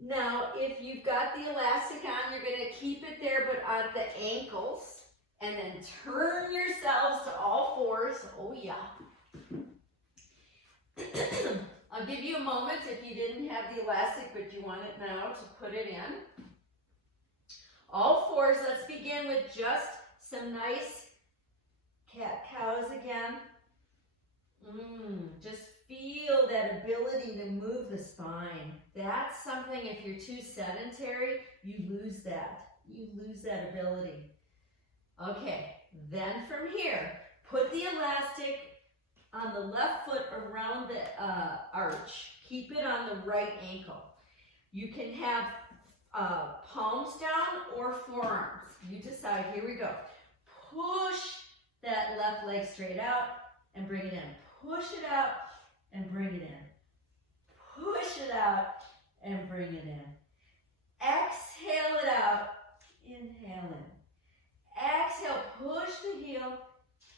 Now, if you've got the elastic on, you're going to keep it there, but on the ankles. And then turn yourselves to all fours. Oh yeah. I'll give you a moment if you didn't have the elastic, but you want it now to put it in. All fours. Let's begin with just some nice cat-cows again. Just feel that ability to move the spine. That's something, if you're too sedentary, you lose that. You lose that ability. Okay, then from here, put the elastic on the left foot around the arch. Keep it on the right ankle. You can have palms down or forearms. You decide. Here we go. Push that left leg straight out and bring it in. Push it out and bring it in. Push it out and bring it in. Exhale it out. Inhale in. Exhale, push the heel,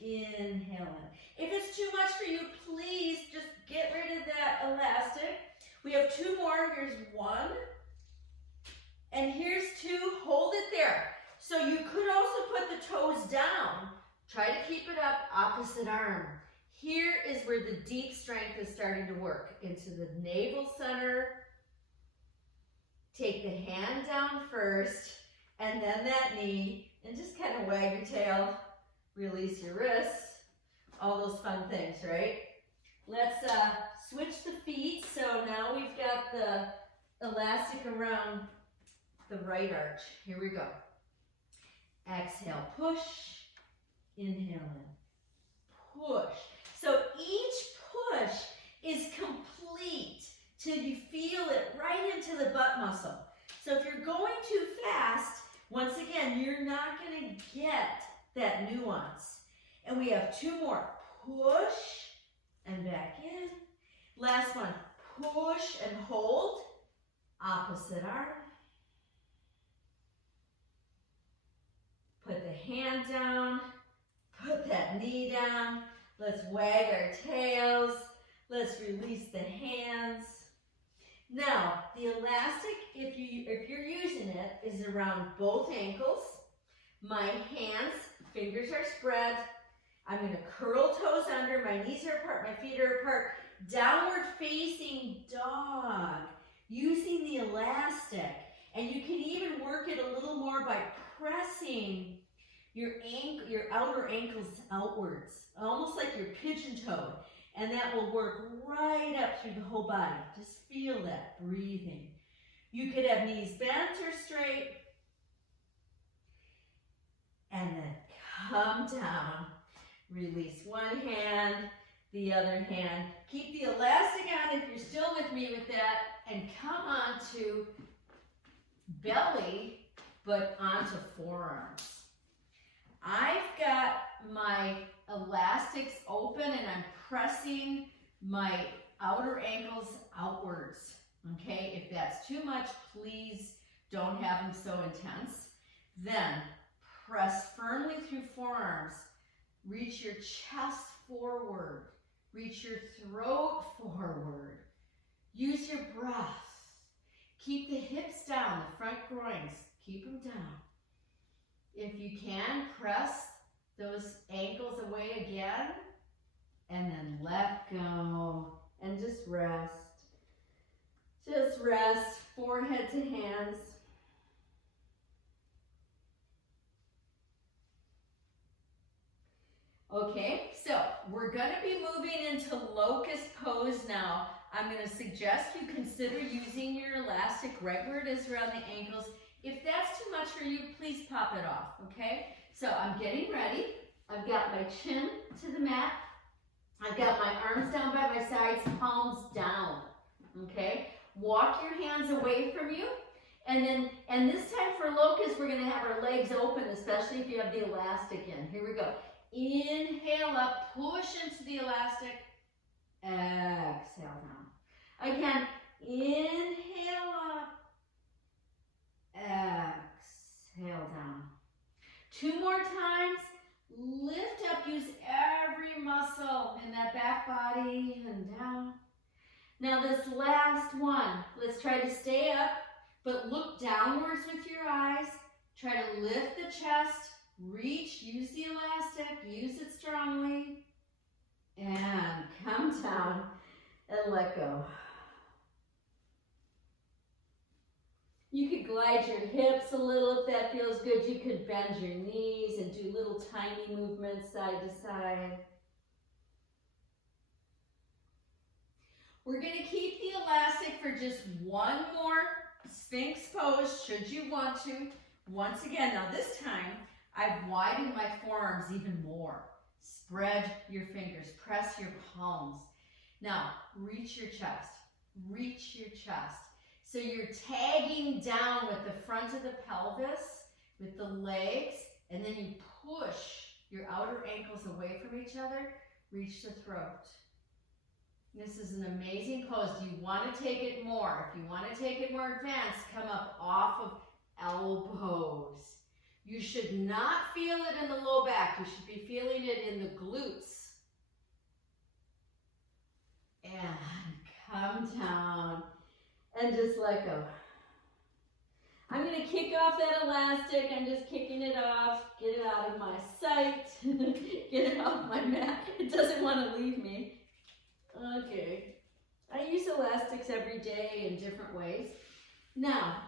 inhale in. If it's too much for you, please just get rid of that elastic. We have 2 more. Here's 1. And here's 2. Hold it there. So you could also put the toes down. Try to keep it up, opposite arm. Here is where the deep strength is starting to work. Into the navel center. Take the hand down first, and then that knee, and just kind of wag your tail. Release your wrists. All those fun things, right? Let's switch the feet. So now we've got the elastic around the right arch. Here we go. Exhale, push. Inhale in. Push. So each push is complete till you feel it right into the butt muscle. So if you're going too fast, once again, you're not going to get that nuance. And we have two more. Push and back in. Last one. Push and hold. Opposite arm. Put the hand down. Put that knee down. Let's wag our tails. Let's release the hands. Now, the elastic, if you're using it, is around both ankles. My hands, fingers are spread. I'm going to curl toes under. My knees are apart. My feet are apart. Downward facing dog. Using the elastic. And you can even work it a little more by pressing your outer ankles outwards, almost like you're pigeon-toed, and that will work right up through the whole body. Just feel that breathing. You could have knees bent or straight, and then come down. Release one hand, the other hand. Keep the elastic on if you're still with me with that, and come on to belly, but onto forearms. I've got my elastics open and I'm pressing my outer ankles outwards, okay? If that's too much, please don't have them so intense. Then press firmly through forearms. Reach your chest forward. Reach your throat forward. Use your breath. Keep the hips down, the front groins. Keep them down. If you can, press those ankles away again, and then let go, and just rest. Just rest, forehead to hands. Okay, so we're going to be moving into Locust Pose now. I'm going to suggest you consider using your elastic right where it is around the ankles. If that's too much for you, please pop it off, okay? So I'm getting ready. I've got my chin to the mat. I've got my arms down by my sides, palms down, okay? Walk your hands away from you. And this time for Locust, we're gonna have our legs open, especially if you have the elastic in. Here we go. Inhale up, push into the elastic. Exhale down. Again, inhale up. Exhale down. Two more times. Lift up, use every muscle in that back body and down. Now this last one, let's try to stay up, but look downwards with your eyes. Try to lift the chest, reach, use the elastic, use it strongly, and come down and let go. You could glide your hips a little if that feels good. You could bend your knees and do little tiny movements side to side. We're going to keep the elastic for just one more Sphinx Pose, should you want to. Once again, now this time, I've widened my forearms even more. Spread your fingers, press your palms. Now, reach your chest, reach your chest. So you're tagging down with the front of the pelvis, with the legs, and then you push your outer ankles away from each other, reach the throat. This is an amazing pose. Do you want to take it more? If you want to take it more advanced, come up off of elbows. You should not feel it in the low back. You should be feeling it in the glutes. And come down and just let go. I'm going to kick off that elastic. I'm just kicking it off. Get it out of my sight. Get it off my mat. It doesn't want want to leave me. Okay. I use elastics every day in different ways. Now,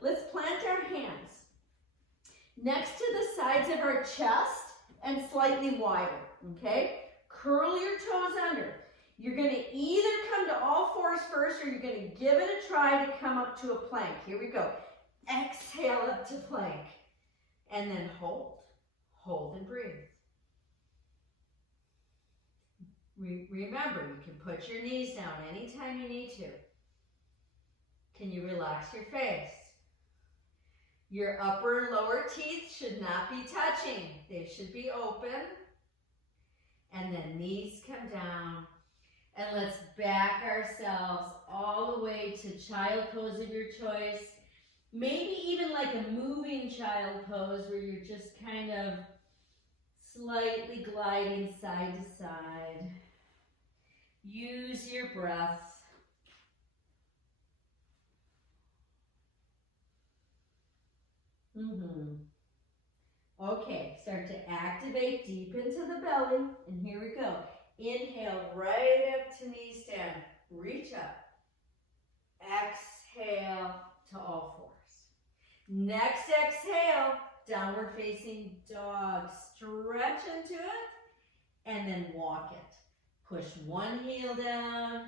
let's plant our hands next to the sides of our chest and slightly wider, okay? Curl your toes under. You're going to either come to all fours first, or you're going to give it a try to come up to a plank. Here we go. Exhale up to plank. And then hold. Hold and breathe. Remember, you can put your knees down anytime you need to. Can you relax your face? Your upper and lower teeth should not be touching. They should be open. And then knees come down. And let's back ourselves all the way to child pose of your choice. Maybe even like a moving child pose where you're just kind of slightly gliding side to side. Use your breath. Okay, start to activate deep into the belly. And here we go. Inhale right up to knee stand. Reach up. Exhale to all fours. Next exhale, downward facing dog. Stretch into it and then walk it. Push one heel down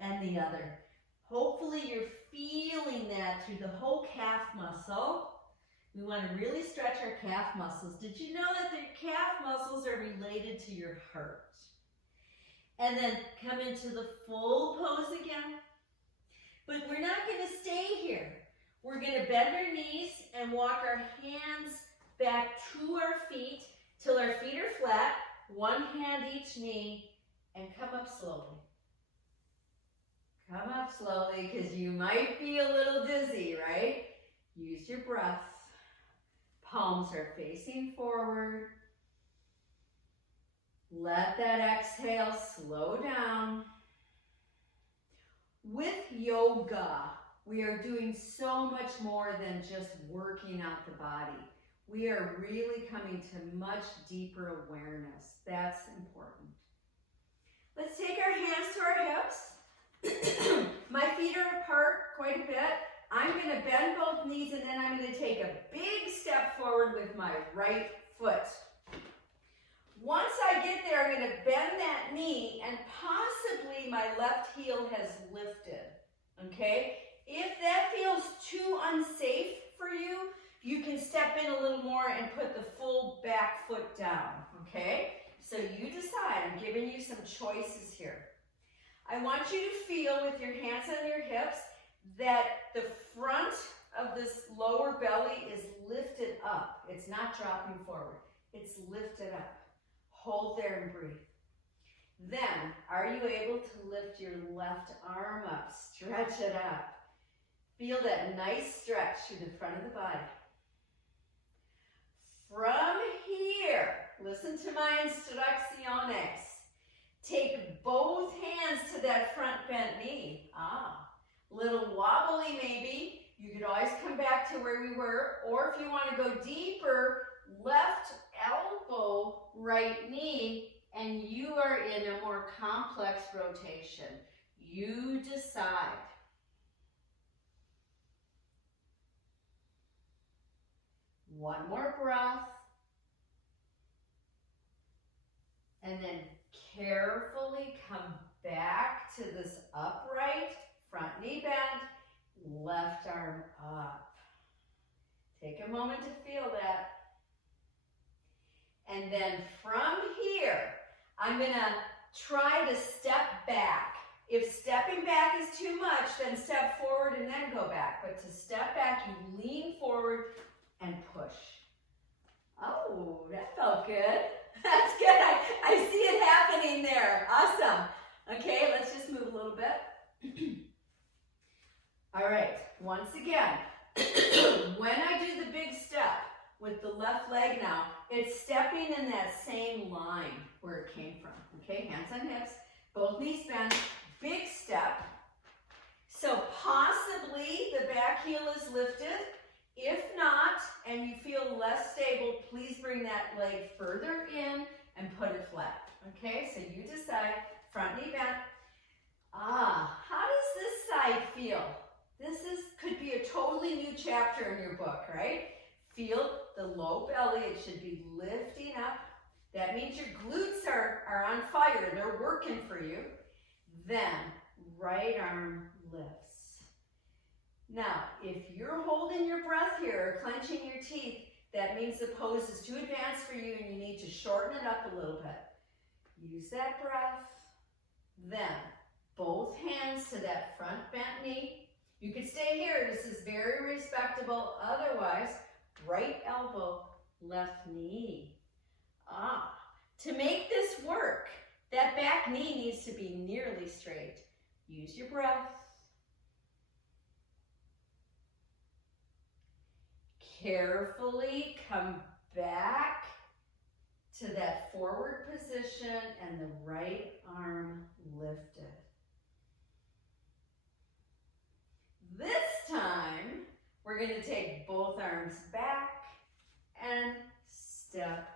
and the other. Hopefully you're feeling that through the whole calf muscle. We want to really stretch our calf muscles. Did you know that the calf muscles are related to your heart? And then come into the full pose again. But we're not going to stay here. We're going to bend our knees and walk our hands back to our feet till our feet are flat. One hand each knee, and come up slowly. Come up slowly because you might be a little dizzy, right? Use your breath. Palms are facing forward. Let that exhale slow down. With yoga, we are doing so much more than just working out the body. We are really coming to much deeper awareness. That's important. Let's take our hands to our hips. My feet are apart quite a bit. I'm going to bend both knees, and then I'm going to take a big step forward with my right foot. Once I get there, I'm going to bend that knee, and possibly my left heel has lifted, okay? If that feels too unsafe for you, you can step in a little more and put the full back foot down, okay? So you decide. I'm giving you some choices here. I want you to feel with your hands on your hips that the front of this lower belly is lifted up. It's not dropping forward. It's lifted up. Hold there and breathe. Then, are you able to lift your left arm up? Stretch it up. Feel that nice stretch through the front of the body. From here, listen to my instrucciones. Take both hands to that front bent knee. Little wobbly maybe. You could always come back to where we were, or if you want to go deeper, left elbow, right knee, and you are in a more complex rotation. You decide. One more breath. And then carefully come back to this upright, front knee bend, left arm up. Take a moment to feel that. And then from here, I'm going to try to step back. If stepping back is too much, then step forward and then go back. But to step back, you lean forward and push. Oh, that felt good. That's good. I see it happening there. Awesome. Okay, let's just move a little bit. All right, once again, when I do the big step with the left leg now, it's stepping in that same line where it came from. Okay, hands on hips, both knees bent, big step. So possibly the back heel is lifted. If not, and you feel less stable, please bring that leg further in and put it flat. Okay, so you decide, front knee bent. Ah, how does this side feel? Could be a totally new chapter in your book, right? Feel the low belly, it should be lifting up. That means your glutes are on fire, they're working for you. Then, right arm lifts. Now, if you're holding your breath here, or clenching your teeth, that means the pose is too advanced for you and you need to shorten it up a little bit. Use that breath. Then, both hands to that front bent knee. You could stay here, this is very respectable. Otherwise, right elbow, left knee. To make this work, that back knee needs to be nearly straight. Use your breath. Carefully come back to that forward position and the right arm lifted. This time, we're going to take both arms back and step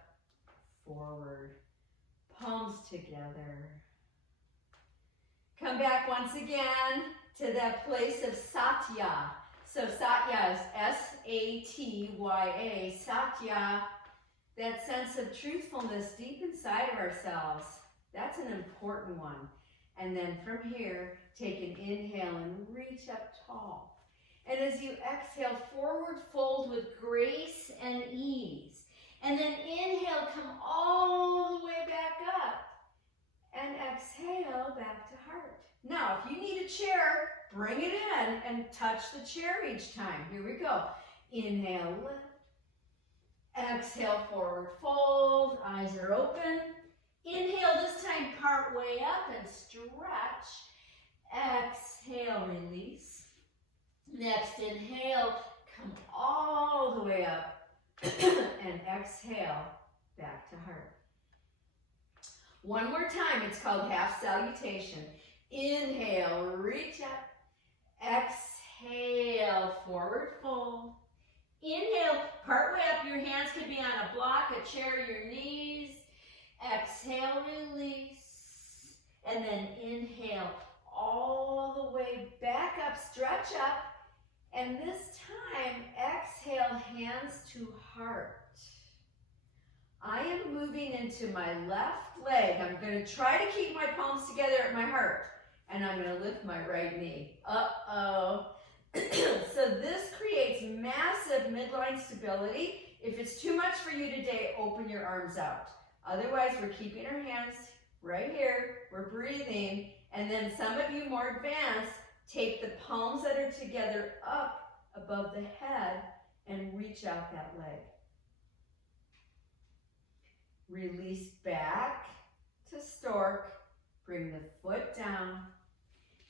forward. Palms together. Come back once again to that place of Satya. So Satya is S-A-T-Y-A, Satya, that sense of truthfulness deep inside of ourselves. That's an important one. And then from here, take an inhale and reach up tall. And as you exhale, forward fold with grace and ease. And then inhale, come all the way back up. And exhale, back to heart. Now, if you need a chair, bring it in and touch the chair each time. Here we go. Inhale, lift. Exhale, forward fold. Eyes are open. Inhale, this time part way up and stretch. Exhale, release. Next, inhale, come all the way up. And exhale, back to heart. One more time, it's called half salutation. Inhale, reach up. Exhale, forward fold. Inhale, part way up, your hands could be on a block, a chair, your knees. Exhale, release. And then inhale, all the way back up, stretch up. And this time, exhale, hands to heart. I am moving into my left leg. I'm going to try to keep my palms together at my heart. And I'm going to lift my right knee. Uh-oh. So this creates massive midline stability. If it's too much for you today, open your arms out. Otherwise, we're keeping our hands right here. We're breathing. And then some of you more advanced, take the palms that are together up above the head and reach out that leg. Release back to stork. Bring the foot down.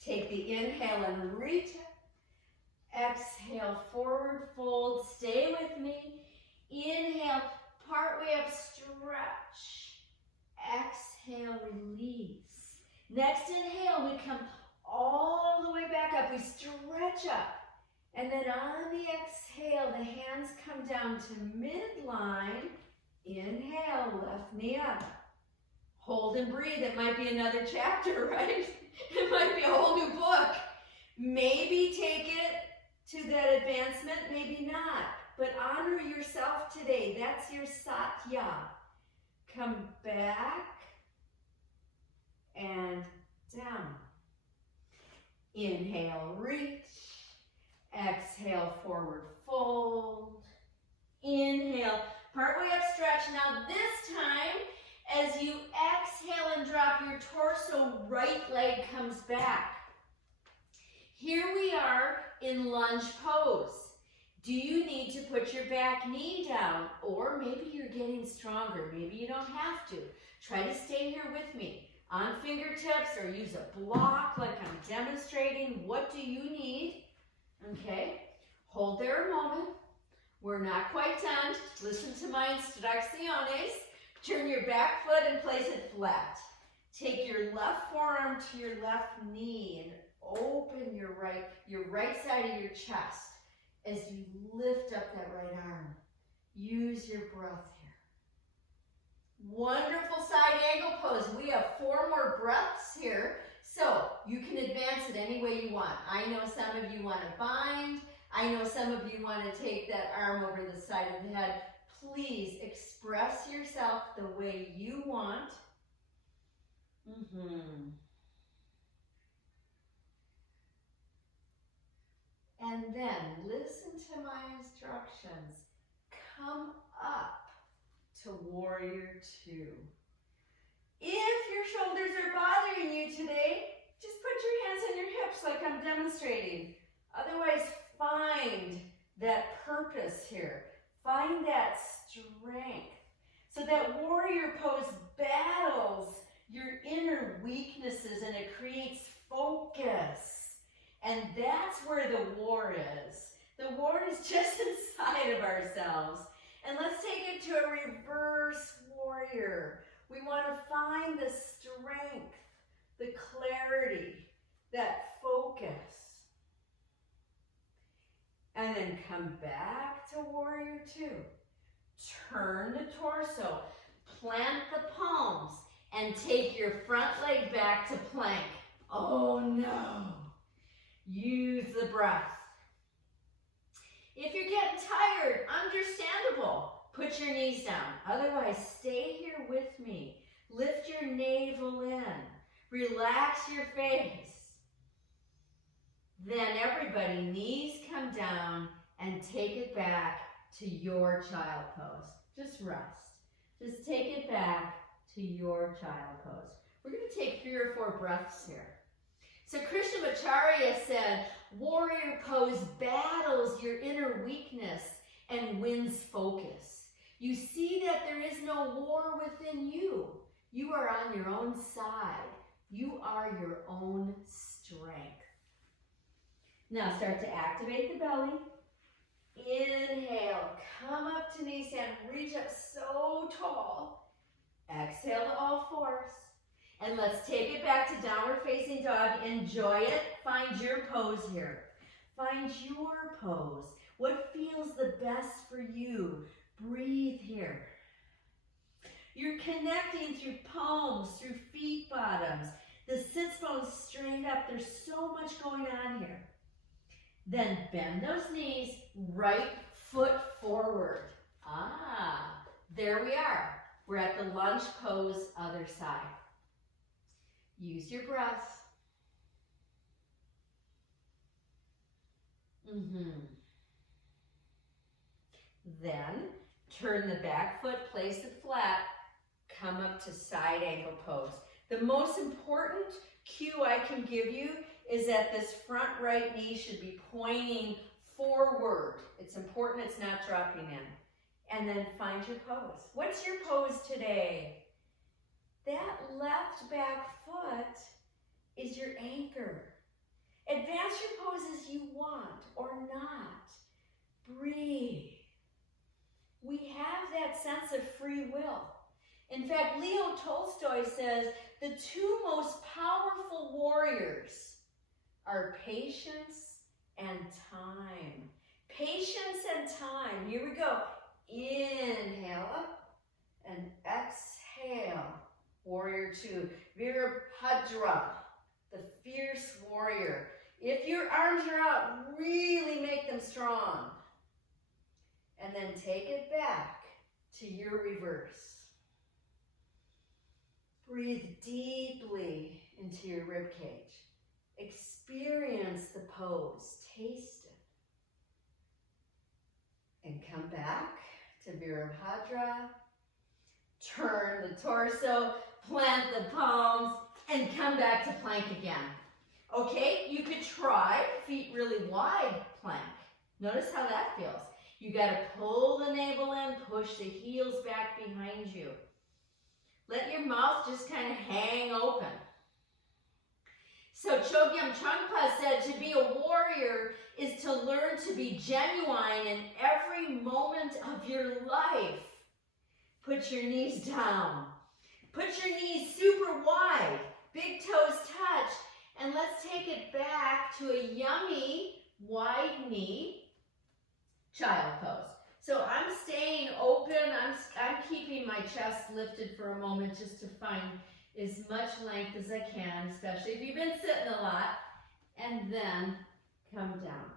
Take the inhale and reach up. Exhale, forward fold. Stay with me. Inhale, part way up, stretch. Exhale, release. Next inhale, we come all the way back up. We stretch up. And then on the exhale, the hands come down to midline. Inhale, left knee up. Hold and breathe. It might be another chapter, right? It might be a whole new book. Maybe take it to that advancement, maybe not. But honor yourself today. That's your Satya. Come back and down. Inhale, reach. Exhale, forward fold. Inhale, part way up, stretch. Now this time, as you exhale and drop your torso, right leg comes back. Here we are in lunge pose. Do you need to put your back knee down? Or maybe you're getting stronger. Maybe you don't have to. Try to stay here with me. On fingertips or use a block like I'm demonstrating. What do you need? Okay. Hold there a moment. We're not quite done. Listen to my instrucciones. Turn your back foot and place it flat. Take your left forearm to your left knee and open your right side of your chest as you lift up that right arm. Use your breath here. Wonderful side angle pose. We have 4 more breaths here, so you can advance it any way you want. I know some of you want to bind. I know some of you want to take that arm over the side of the head. Please express yourself the way you want. And then listen to my instructions. Come up to warrior 2. If your shoulders are bothering you today, just put your hands on your hips like I'm demonstrating. Otherwise, find that purpose here. Find that strength. So that warrior pose battles your inner weaknesses and it creates focus. And that's where the war is. The war is just inside of ourselves. And let's take it to a reverse warrior. We want to find the strength, the clarity, that focus. And then come back to warrior 2. Turn the torso, plant the palms, and take your front leg back to plank. Oh no. Use the breath. If you're getting tired, understandable. Put your knees down. Otherwise, stay here with me. Lift your navel in. Relax your face. Then everybody, knees come down and take it back to your child pose. Just rest. Just take it back to your child pose. We're going to take 3 or 4 breaths here. So Krishnamacharya said, warrior pose battles your inner weakness and wins focus. You see that there is no war within you. You are on your own side. You are your own strength. Now start to activate the belly. Inhale, come up to knee stand, reach up so tall. Exhale to all fours. And let's take it back to downward facing dog. Enjoy it. Find your pose here. Find your pose. What feels the best for you? Breathe here. You're connecting through palms, through feet bottoms. The sits bones straight up. There's so much going on here. Then bend those knees, right foot forward. There we are. We're at the lunge pose, other side. Use your breath. Then turn the back foot, place it flat, come up to side angle pose. The most important cue I can give you is that this front right knee should be pointing forward. It's important it's not dropping in. And then find your pose. What's your pose today? That left back foot is your anchor. Advance your pose as you want or not. Breathe. We have that sense of free will. In fact, Leo Tolstoy says the 2 most powerful warriors are patience and time. Patience and time. Here we go. Inhale up and exhale. Warrior 2. Virabhadra, the fierce warrior. If your arms are out, really make them strong. And then take it back to your reverse. Breathe deeply into your rib cage. Experience the pose. Taste it. And come back to Virabhadra. Turn the torso, plant the palms, and come back to plank again. Okay, you could try feet really wide plank. Notice how that feels. You got to pull the navel in, push the heels back behind you. Let your mouth just kind of hang open. So Chogyam Trungpa said to be a warrior is to learn to be genuine in every moment of your life. Put your knees down. Put your knees super wide. Big toes touch. And let's take it back to a yummy wide knee child pose. So I'm staying open. I'm keeping keeping my chest lifted for a moment just to find as much length as I can, especially if you've been sitting a lot, and then come down.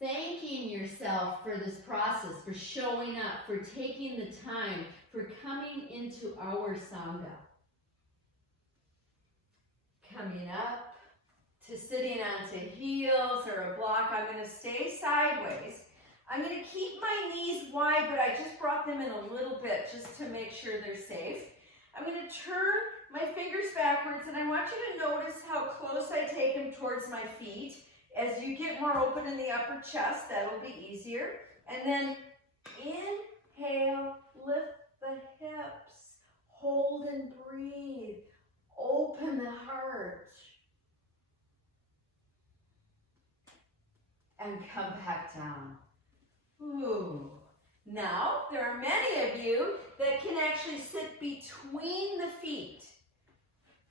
Thanking yourself for this process, for showing up, for taking the time, for coming into our Sangha. Coming up to sitting onto heels or a block. I'm going to stay sideways. I'm going to keep my knees wide, but I just brought them in a little bit just to make sure they're safe. I'm going to turn my fingers backwards, and I want you to notice how close I take them towards my feet. As you get more open in the upper chest, that'll be easier. And then inhale, lift the hips, hold and breathe, open the heart. And come back down. Ooh. Now, there are many of you that can actually sit between the feet.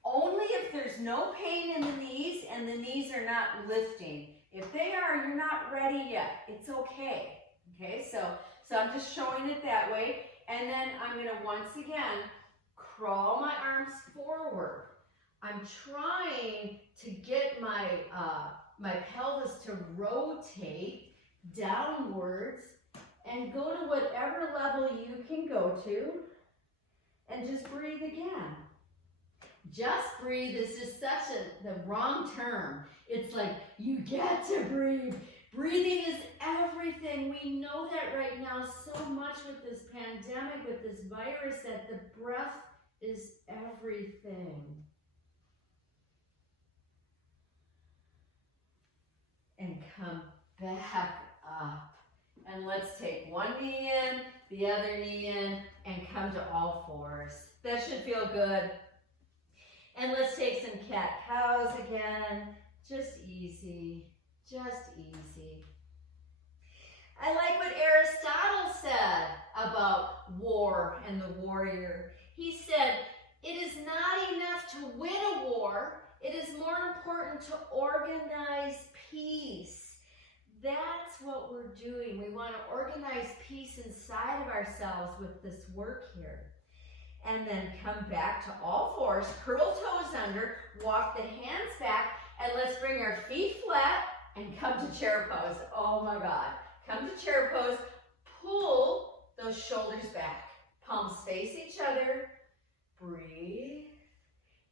Only if there's no pain in the knees and the knees are not lifting. If they are, you're not ready yet. It's okay. Okay, so I'm just showing it that way. And then I'm going to once again crawl my arms forward. I'm trying to get my my pelvis to rotate downwards and go to whatever level you can go to, and just breathe again. Just breathe is just such the wrong term. It's like you get to breathe. Breathing is everything. We know that right now so much with this pandemic, with this virus, that the breath is everything. And come back up. And let's take one knee in, the other knee in, and come to all fours. That should feel good. And let's take some cat-cows again. Just easy, just easy. I like what Aristotle said about war and the warrior. He said, it is not enough to win a war. It is more important to organize peace. That's what we're doing. We want to organize peace inside of ourselves with this work here. And then come back to all fours, curl toes under, walk the hands back, and let's bring our feet flat and come to chair pose. Oh my God. Come to chair pose, pull those shoulders back. Palms face each other, breathe.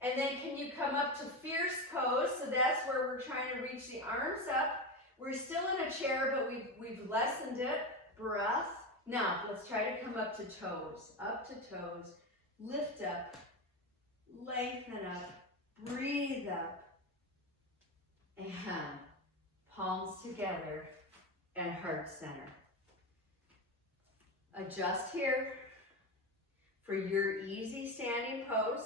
And then can you come up to fierce pose? So that's where we're trying to reach the arms up. We're still in a chair, but we've lessened it. Breath. Now, let's try to come up to toes, lift up, lengthen up, breathe up, and palms together and heart center. Adjust here for your easy standing pose.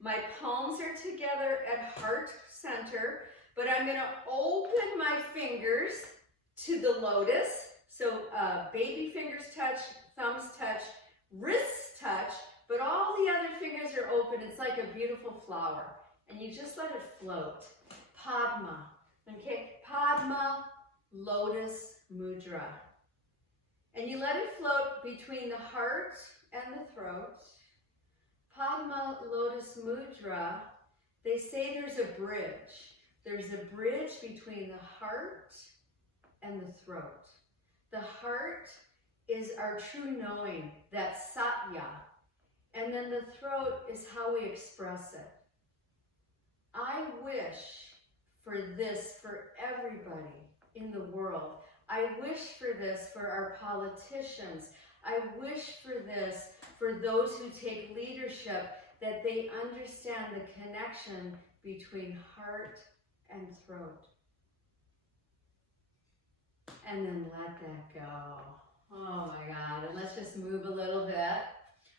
My palms are together at heart center, but I'm going to open my fingers to the lotus. So baby fingers touch, thumbs touch, wrists touch, but all the other fingers are open. It's like a beautiful flower. And you just let it float. Padma. Okay? Padma, Lotus, Mudra. And you let it float between the heart and the throat. Padma, Lotus, Mudra, they say there's a bridge. There's a bridge between the heart and the throat. The heart is our true knowing, that's satya. And then the throat is how we express it. I wish for this for everybody in the world. I wish for this for our politicians. I wish for this for those who take leadership, that they understand the connection between heart and throat. And then let that go. Oh my God, and let's just move a little bit.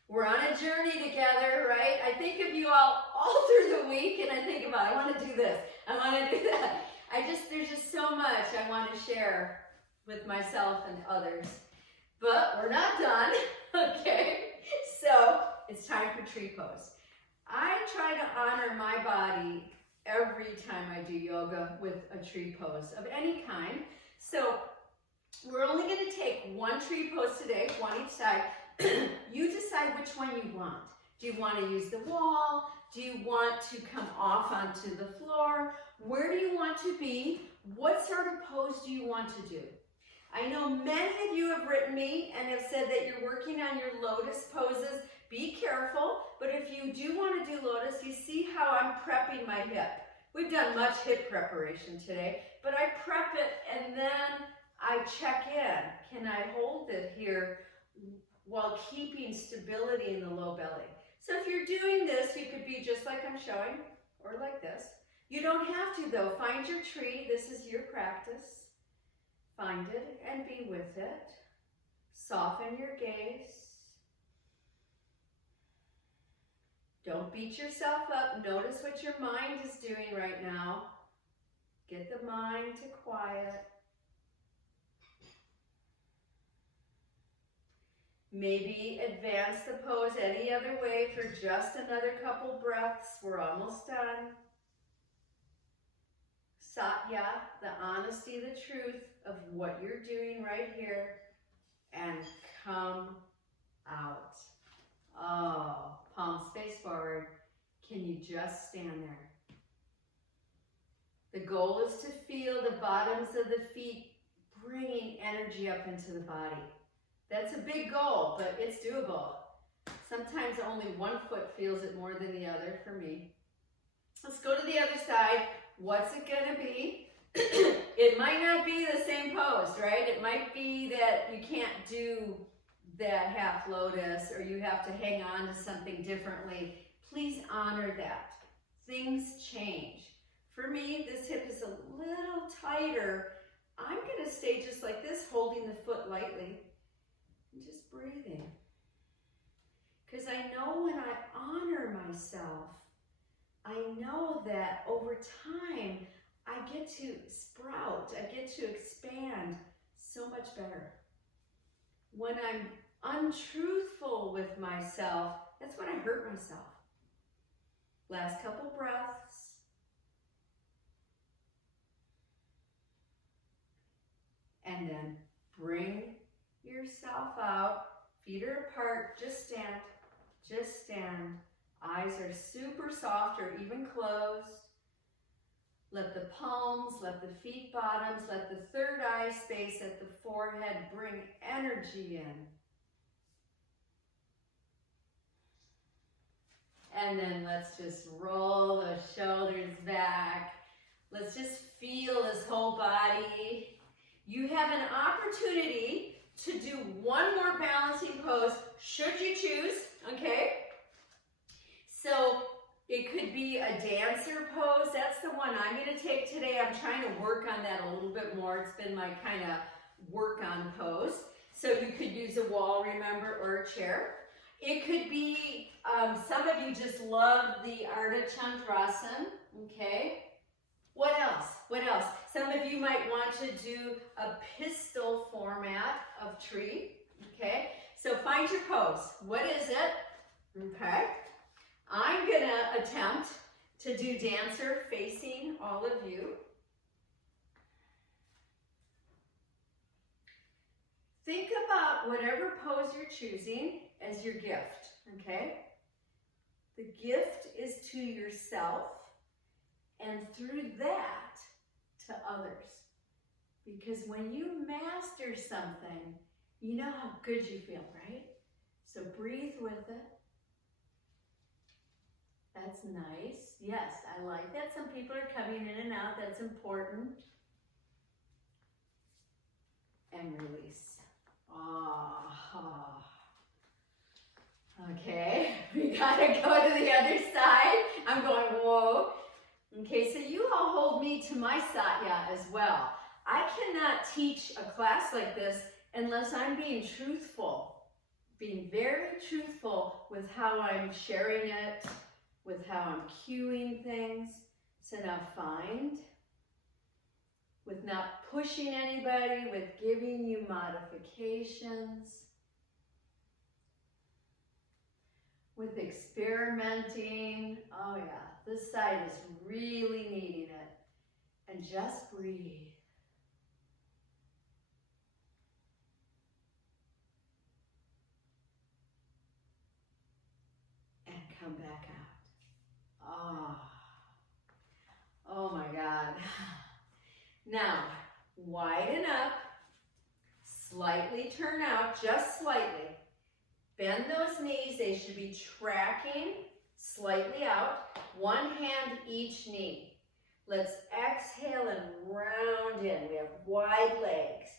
We're on a journey together, right? I think of you all through the week, and I think about, I want to do this, I want to do that. There's just so much I want to share with myself and others. But we're not done, okay? So it's time for tree pose. I try to honor my body every time I do yoga with a tree pose of any kind. So we're only going to take one tree pose today, one each side. You decide which one you want. Do you want to use the wall? Do you want to come off onto the floor? Where do you want to be? What sort of pose do you want to do? I know many of you have written me and have said that you're working on your Lotus poses. Be careful, but if you do want to do Lotus, you see how I'm prepping my hip. We've done much hip preparation today, but I prep it and then I check in. Can I hold it here while keeping stability in the low belly? So if you're doing this, you could be just like I'm showing, or like this. You don't have to though. Find your tree. This is your practice. Find it and be with it. Soften your gaze. Don't beat yourself up. Notice what your mind is doing right now. Get the mind to quiet. Maybe advance the pose any other way for just another couple breaths. We're almost done. Satya, the honesty, the truth of what you're doing right here, and come out. Oh, palms face forward. Can you just stand there? The goal is to feel the bottoms of the feet bringing energy up into the body. That's a big goal, but it's doable. Sometimes only one foot feels it more than the other for me. Let's go to the other side. What's it gonna be? It might not be the same pose, right? It might be that you can't do that half lotus or you have to hang on to something differently. Please honor that. Things change. For me, this hip is a little tighter. I'm gonna stay just like this, holding the foot lightly. And just breathing. Because I know when I honor myself, I know that over time, I get to sprout, I get to expand so much better. When I'm untruthful with myself, that's when I hurt myself. Last couple breaths. And then bring yourself out, feet are apart, just stand, just stand. Eyes are super soft or even closed. Let the palms, let the feet bottoms, let the third eye space at the forehead bring energy in. And then let's just roll the shoulders back. Let's just feel this whole body. You have an opportunity to do one more balancing pose, should you choose, okay? So it could be a dancer pose. That's the one I'm going to take today. I'm trying to work on that a little bit more. It's been my kind of work on pose. So you could use a wall, remember, or a chair. It could be, some of you just love the Arga Apanasana, okay? What else? What else? Some of you might want to do a pistol format of tree, okay? So find your pose. What is it? Okay. I'm gonna attempt to do dancer facing all of you. Think about whatever pose you're choosing as your gift, okay? The gift is to yourself and through that to others. Because when you master something, you know how good you feel, right? So breathe with it. That's nice. Yes, I like that. Some people are coming in and out. That's important. And release. Ah. Okay, we gotta go to the other side. I'm going, whoa. Okay, so you all hold me to my satya as well. I cannot teach a class like this unless I'm being truthful. Being very truthful with how I'm sharing it, with how I'm cueing things. So now find, with not pushing anybody, with giving you modifications, with experimenting. Oh yeah, this side is really needing it. And just breathe. come back out. Oh my God. Now, widen up, slightly turn out, just slightly. Bend those knees, they should be tracking slightly out. One hand each knee. Let's exhale and round in. We have wide legs.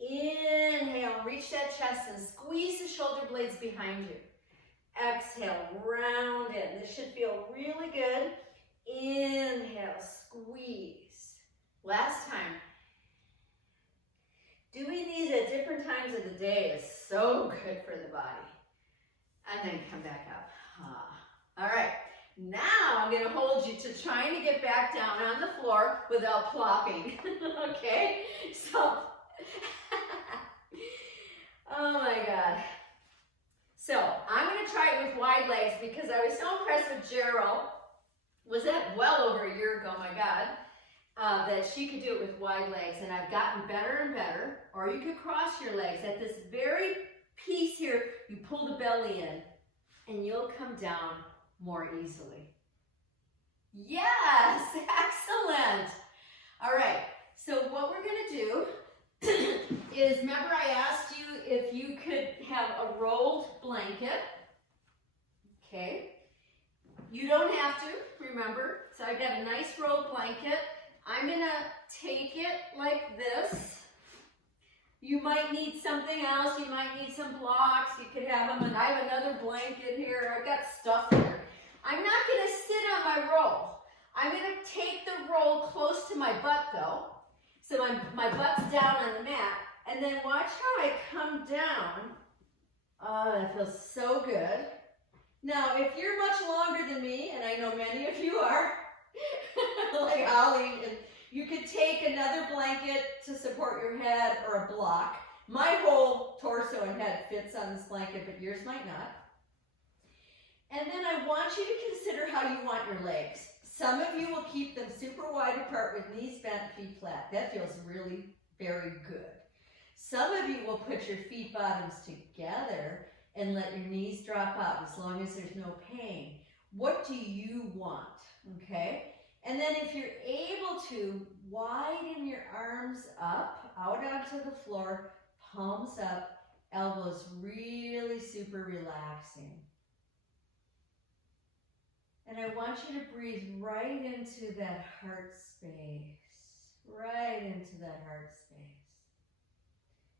Inhale, reach that chest and squeeze the shoulder blades behind you. Exhale, round in. This should feel really good. Inhale, squeeze. Last time. Doing these at different times of the day is so good for the body. And then come back up. All right. Now I'm going to hold you to trying to get back down on the floor without plopping. Okay? So, oh my God. So I'm going to try it with wide legs because I was so impressed with Gerald. Was that well over a year ago, my God, that she could do it with wide legs. And I've gotten better and better. Or you could cross your legs. At this very piece here, you pull the belly in and you'll come down more easily. Yes, excellent. All right, so what we're going to do is, remember I asked you if you could have a rolled blanket. Okay, you don't have to, remember. So I've got a nice rolled blanket. I'm going to take it like this. You might need something else. You might need some blocks. You could have them. And I have another blanket here. I've got stuff here. I'm not going to sit on my roll. I'm going to take the roll close to my butt though. So my butt's down on the mat. And then watch how I come down. Oh, that feels so good. Now, if you're much longer than me, and I know many of you are, like Holly, and you could take another blanket to support your head or a block. My whole torso and head fits on this blanket, but yours might not. And then I want you to consider how you want your legs. Some of you will keep them super wide apart with knees bent, feet flat. That feels really very good. Some of you will put your feet bottoms together and let your knees drop out as long as there's no pain. What do you want? Okay? And then if you're able to, widen your arms up, out onto the floor, palms up, elbows really super relaxing. And I want you to breathe right into that heart space, right into that heart space.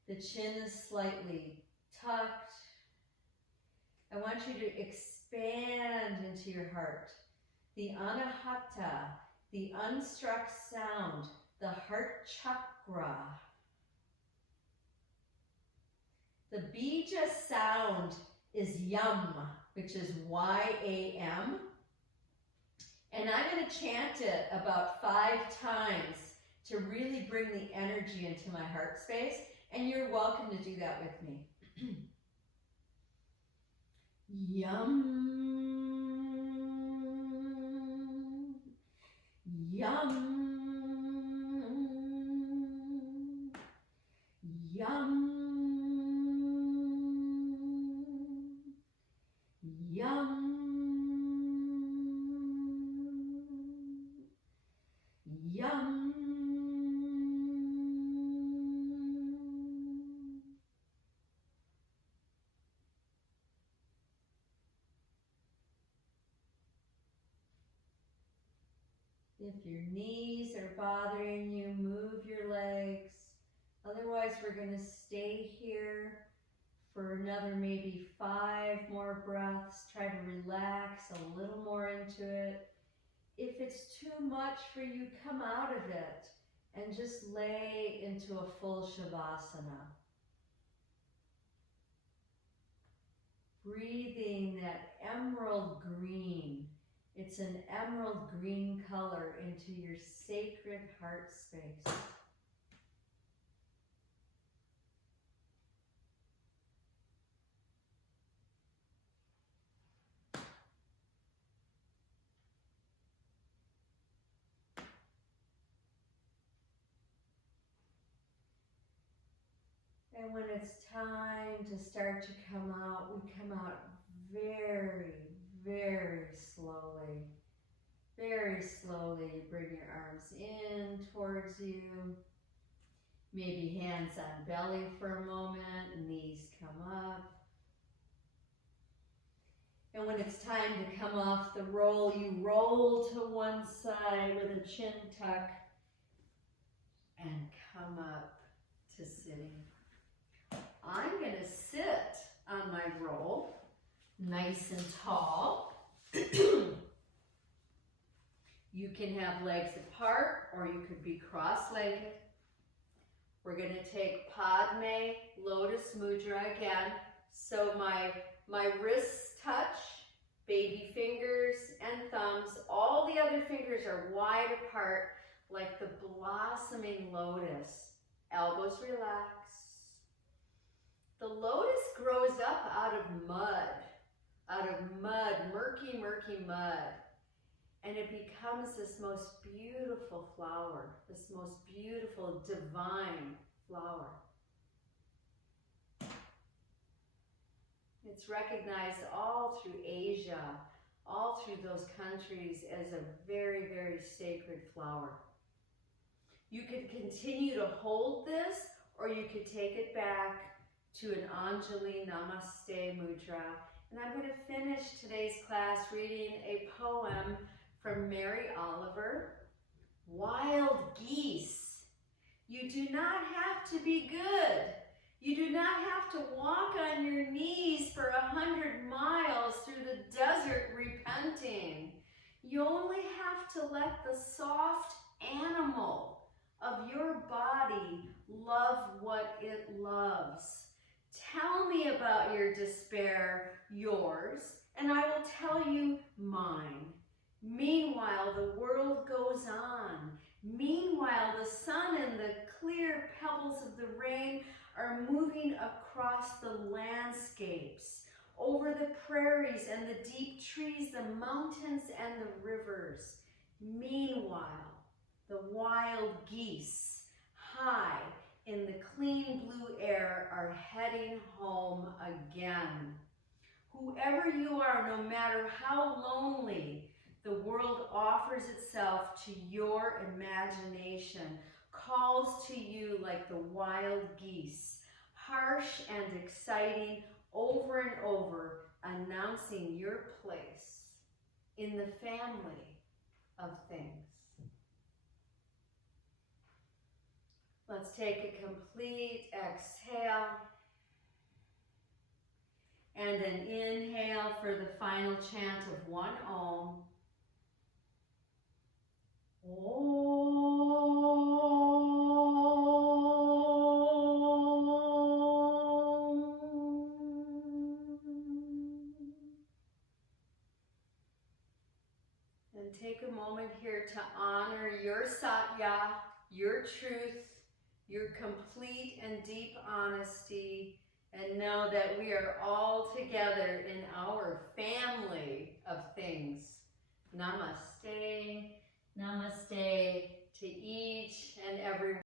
The chin is slightly tucked. I want you to expand into your heart. The anahata, the unstruck sound, the heart chakra. The bija sound is yum, which is Y-A-M. And I'm going to chant it about 5 times to really bring the energy into my heart space. And you're welcome to do that with me. Yum. Yum. Yum. Yum. Yum. If your knees are bothering you, move your legs. Otherwise, we're going to stay here for another maybe 5 more breaths. Try to relax a little more into it. If it's too much for you, come out of it and just lay into a full Shavasana. Breathing that emerald green. It's an emerald green color into your sacred heart space. And when it's time to start to come out, we come out very, very slowly, bring your arms in towards you. Maybe hands on belly for a moment, knees come up. And when it's time to come off the roll, you roll to one side with a chin tuck and come up to sitting. I'm going to sit on my roll, nice and tall. You can have legs apart or you could be cross-legged. We're going to take Padme, Lotus Mudra again. So my wrists touch, baby fingers and thumbs. All the other fingers are wide apart like the blossoming lotus. Elbows relax. The lotus grows up out of mud, murky, murky mud. And it becomes this most beautiful flower, this most beautiful divine flower. It's recognized all through Asia, all through those countries as a very, very sacred flower. You could continue to hold this, or you could take it back to an Anjali Namaste Mudra. And I'm going to finish today's class reading a poem from Mary Oliver, Wild Geese. You do not have to be good. You do not have to walk on your knees for 100 miles through the desert repenting. You only have to let the soft animal of your body love what it loves. Tell me about your despair, yours, and I will tell you mine. Meanwhile, the world goes on. Meanwhile, the sun and the clear pebbles of the rain are moving across the landscapes, over the prairies and the deep trees, the mountains and the rivers. Meanwhile, the wild geese, high in the clean blue air, are heading home again. Whoever you are, no matter how lonely, the world offers itself to your imagination, calls to you like the wild geese, harsh and exciting, over and over, announcing your place in the family of things. Let's take a complete exhale and an inhale for the final chant of one Om. And take a moment here to honor your Satya, your truth, your complete and deep honesty, and know that we are all together in our family of things. Namaste. Namaste to each and every